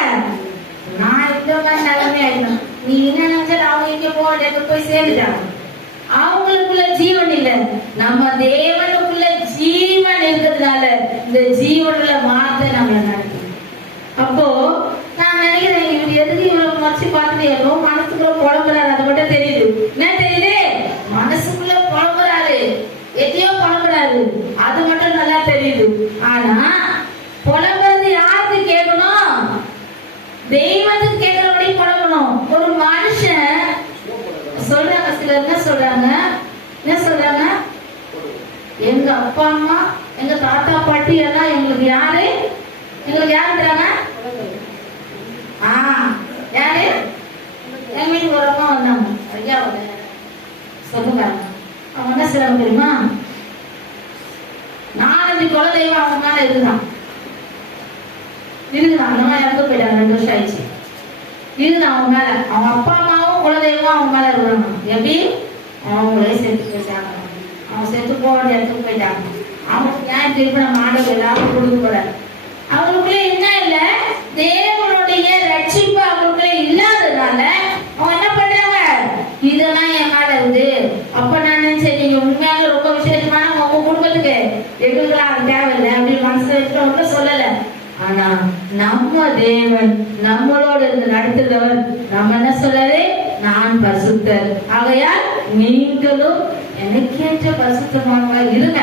நான் இந்த மாதிரி நிலைமை ஆயிடும். நீ என்ன நினைச்சாலும் அவங்க இங்க போய் சேர்ந்துட்டாங்க. அவங்களுக்குள்ள ஜீவன் இல்லை, நம்ம தேவனுக்குள்ள ஜீவன் இருக்கிறதுனால இந்த ஜீவனுள்ள மாத்த நம்மள நடக்கும். அப்போ நான் நினைக்கிறேன், இவர் எதுக்கு இவ்வளவு மறைச்சு பார்த்துட்டு ஏதோ மனசுக்குள்ள புலம்புறாரு. அது மட்டும் தெரியுது. என்ன தெரியுது? மனசுக்குள்ள புலம்புறாரு, எதையோ புலம்புறாரு, அது மட்டும் நல்லா தெரியுது. ஆனா புலம்புறது யாருக்கு கேட்கணும்? தெய்வத்துக்கு கேட்கிறபடி புலம்பணும். ஒரு மனுஷன் சொல்றாங்க, சிலர் என்ன சொல்றாங்க? எங்க அப்பா அம்மா எங்க தாத்தா பாட்டி எல்லாம் எங்களுக்கு யாருன்றாங்க? யாரு? எங்க வீட்டுக்கு ஒரு அம்மா வந்தாங்க, ஐயா சொல்லுங்க. அவங்க என்ன செய்றாங்க தெரியுமா? 4-5 குலதெய்வம் அவங்க மேல இருக்குதான். அந்த மாதிரி இறந்து போயிட்டாங்க, 2 வருஷம் ஆயிடுச்சு. இதுதான் அவங்க மேல. அவங்க அப்பா அம்மாவும் குலதெய்வம் அவங்க மேல இருக்கிறாங்க. எப்படி? அவங்களே செத்து போயிட்டாங்க. அவங்க செத்து போக வேண்டிய இடத்துக்கு போயிட்டாங்க. அவங்களுக்கு ஏன் திருப்பி நம்ம ஆண்டவர் எல்லாரும் கொடுக்க கூடாது? அவங்களுக்குள்ளே என்ன இல்லை? தேவனுடைய ரட்சிப்பு அவங்களுக்குள்ளே இல்லாததுனால அவங்க என்ன பண்றாங்க? இதெல்லாம் என் மேல இருந்து. அப்ப நான் நினைச்சேன், நீங்க உண்மையாக ரொம்ப விசேஷமான உங்க குடும்பத்துக்கு எங்களுக்கெல்லாம் அது தேவையில்லை அப்படின்னு மனசுல வச்சுட்டு ஒன்றும் சொல்லல. ஆனா நம்ம தேவன் நம்மளோட இருந்து நடத்துகிறவர். நம்ம என்ன சொல்றாரு? நான் பரிசுத்தர், ஆகையால் நீங்களும் எனக்கேற்ற பரிசுத்தமாக இருங்க.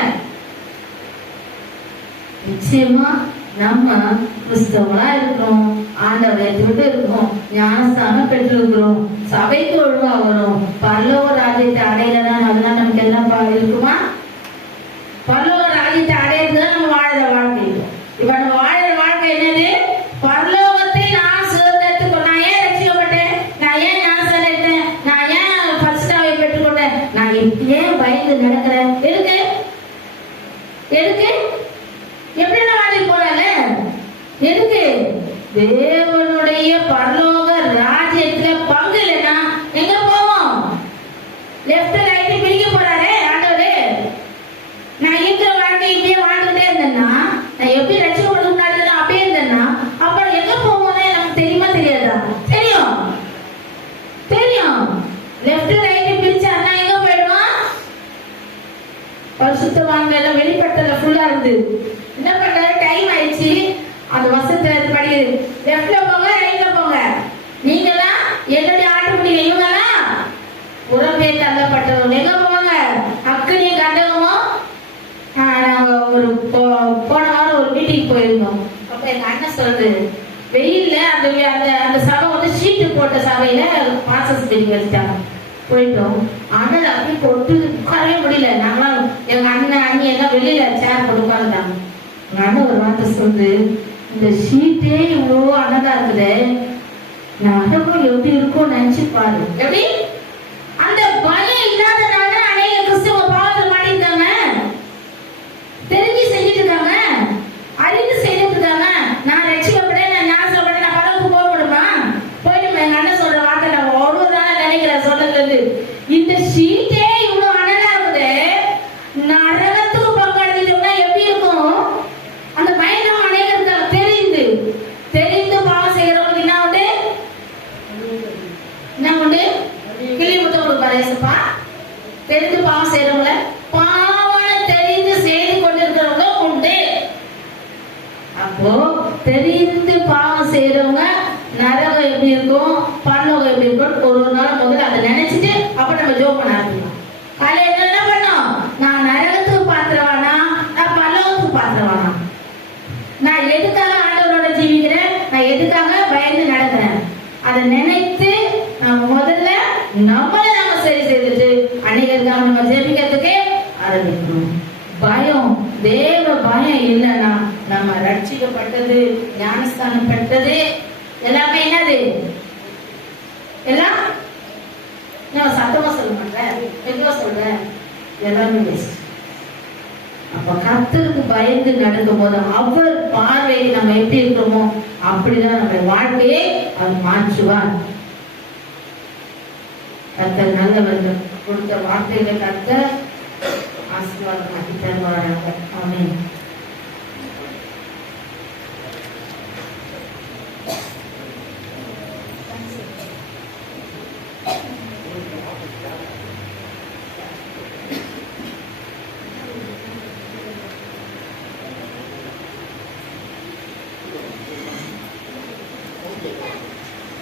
நிச்சயமா நம்ம கிறிஸ்தவங்களா இருக்கிறோம், ஆண்டவரை விட்டு இருக்கோம், ஞானஸ்தானம் பெற்றிருக்கிறோம், சபைக்கு ஒழுங்கா வரும், பரலோக ராஜ்யத்தை அடையலாம். அதெல்லாம் நமக்கு என்ன இருக்குமா? பரலோக ராஜ்யத்தை அடையிறதுதான் நம்ம வாழற வாழ்க்கை. இப்ப நம்ம வாழற வாழ்க்கை என்னது? பரலோகத்தை நான் சுதந்திரத்துக்கு. நான் ஏன் ரட்சிக்கப்பட்டேன்? நான் ஏன் ஞானஸ்தானம் எடுத்தேன்? நான் ஏன் பரிசுத்தாவை பெற்றுக்கொண்டேன்? நான் ஏன் பயந்து நடக்கிறேன்? எதுக்கு? எப்படி நான் வாழ போறேன்? எதுக்கு? தேவனுடைய பரலோக ராஜ்யத்துல பங்கு இல்லைன்னா எங்க போவோம்? லெஃப்ட் ரைட் பிரிக்க போறாரே ஆண்டவரே. நான் இருக்கிற வாழ்க்கை இப்படியே வாழ்ந்துட்டே இருந்தேன்னா, நான் எப்படி ரட்சிக்கப்பட முன்னாடி அப்படியே இருந்தேன்னா, அப்புறம் எங்க போவோம்னே நமக்கு தெரியுமா தெரியாதா? தெரியும். லெஃப்ட் ரைட் பிரிச்சா எங்க போயிடுவான்? பரிசுத்தவான்கள் எல்லாம் வெளிப்பட்டல ஃபுல்லா இருந்து என்ன பண்றாரு? டைம் ஆயிடுச்சு, அந்த வசத்தை படி லெஃப்ட்ல போங்க, ரைட்ல போங்க. நீங்களாம் என்னுடைய ஆட்டுக்குடி, இவங்கெல்லாம் புறம்பே தள்ளப்பட்டவங்க. எங்க போவாங்க? அக்கனி கண்டகமும். ஒரு போன வாரம் ஒரு மீட்டிங் போயிருந்தோம். அப்ப எங்க அண்ணன் சொல்றது, வெயில்ல அந்த சபை வந்து ஷீட்டு போட்ட சபையில பாசஸ் பிடிக்க வச்சுட்டாங்க. போயிட்டோம். அண்ணன் அப்படி கொட்டு உட்காரவே முடியல. நாங்களாம் எங்க அண்ணன் அண்ணி எல்லாம் வெளியில சேர் போட்டு உட்காந்துட்டாங்க. எங்க அண்ணன் ஒரு வார்த்தை சொல்லுது, இந்த ஷீட்டே இவ்வளோ அழகா இருக்குதே, நரகம் எப்படி இருக்கும் நினைச்சு பாரு. எப்படி அந்த பயம் இல்லாதனால அநேக கிறிஸ்தவ பாவத்தில் மாட்டிருக்காங்க, தெரிஞ்சு செஞ்சுட்டு இருக்காங்க, அறிந்து செய்துட்டு இருக்காங்க. நான் ரட்சிக்கப்பட்டேன், நான் ஞானஸ்நானம் நான் பரலோகத்துக்கு போக முடியுமா? போயிட்டு எங்க அண்ணன் சொல்ற வார்த்தை நான் ஒரு நாள் நினைக்கிறேன் சொல்றது, இந்த ஷீட்டே இவ்வளவு அழகா இருக்குது, நரகத்துக்கு பங்காளிட்டோம்னா எப்படி இருக்கும்? அந்த பயணம் அநேகருக்கு தெரிந்து தெரிந்து பாவம் செய்யறவங்க என்ன உண்டு? என்ன உண்டு? கிளி முத்தம் கொடுப்பாரு ஏசப்பா. தெரிந்து பாவம் செய்யறவங்கள, பாவம் தெரிந்து செய்து கொண்டிருக்கிறவங்க உண்டு. அப்போ தெரிந்து பாவம் செய்யறவங்க நரகம் எப்படி இருக்கும், பரலோகம் எப்படி இருக்கும், ஒரு நாள் முதல்ல அதை நினைச்சிட்டு அப்ப நம்ம ஜோம் பண்ண ஆரம்பிக்கலாம். காலையில என்ன பண்ணோம்? நான் நரகத்துக்கு பாத்திரவானா, நான் பரலோகத்துக்கு பாத்திரவானா, நான் எதுக்காக ஆண்டவரோட ஜீவிக்கிறேன், நான் எதுக்காக பயந்து நடக்கிறேன், அதை நினைத்து நம்ம முதல்ல நம்மளை நம்ம சரி செய்துட்டு அநேகருக்காக நம்ம ஜெபிக்கிறதுக்கு ஆரம்பிக்கணும். பயம், தேவ பயம் இல்லைன்னா நம்ம ரட்சிக்கப்பட்டது, ஞானஸ்தானம் பெற்றது எல்லாமே என்னது? எல்லாம் நான் சத்தமா சொல்ல மாட்டேன், எவ்வளோ சொல்றேன், எல்லாமே வேஸ்ட். அப்ப கர்த்தருக்கு பயந்து நடக்கும் போது அவர் பார்வையை நம்ம எப்படி இருக்கிறோமோ அப்படிதான் நம்ம வாழ்க்கையை அவர் மாற்றுவார். கர்த்தர் நல்லவர்கள், கொடுத்த வார்த்தைகளை கர்த்தர் ஆசீர்வாதம் தருவாராக. ஆமென்.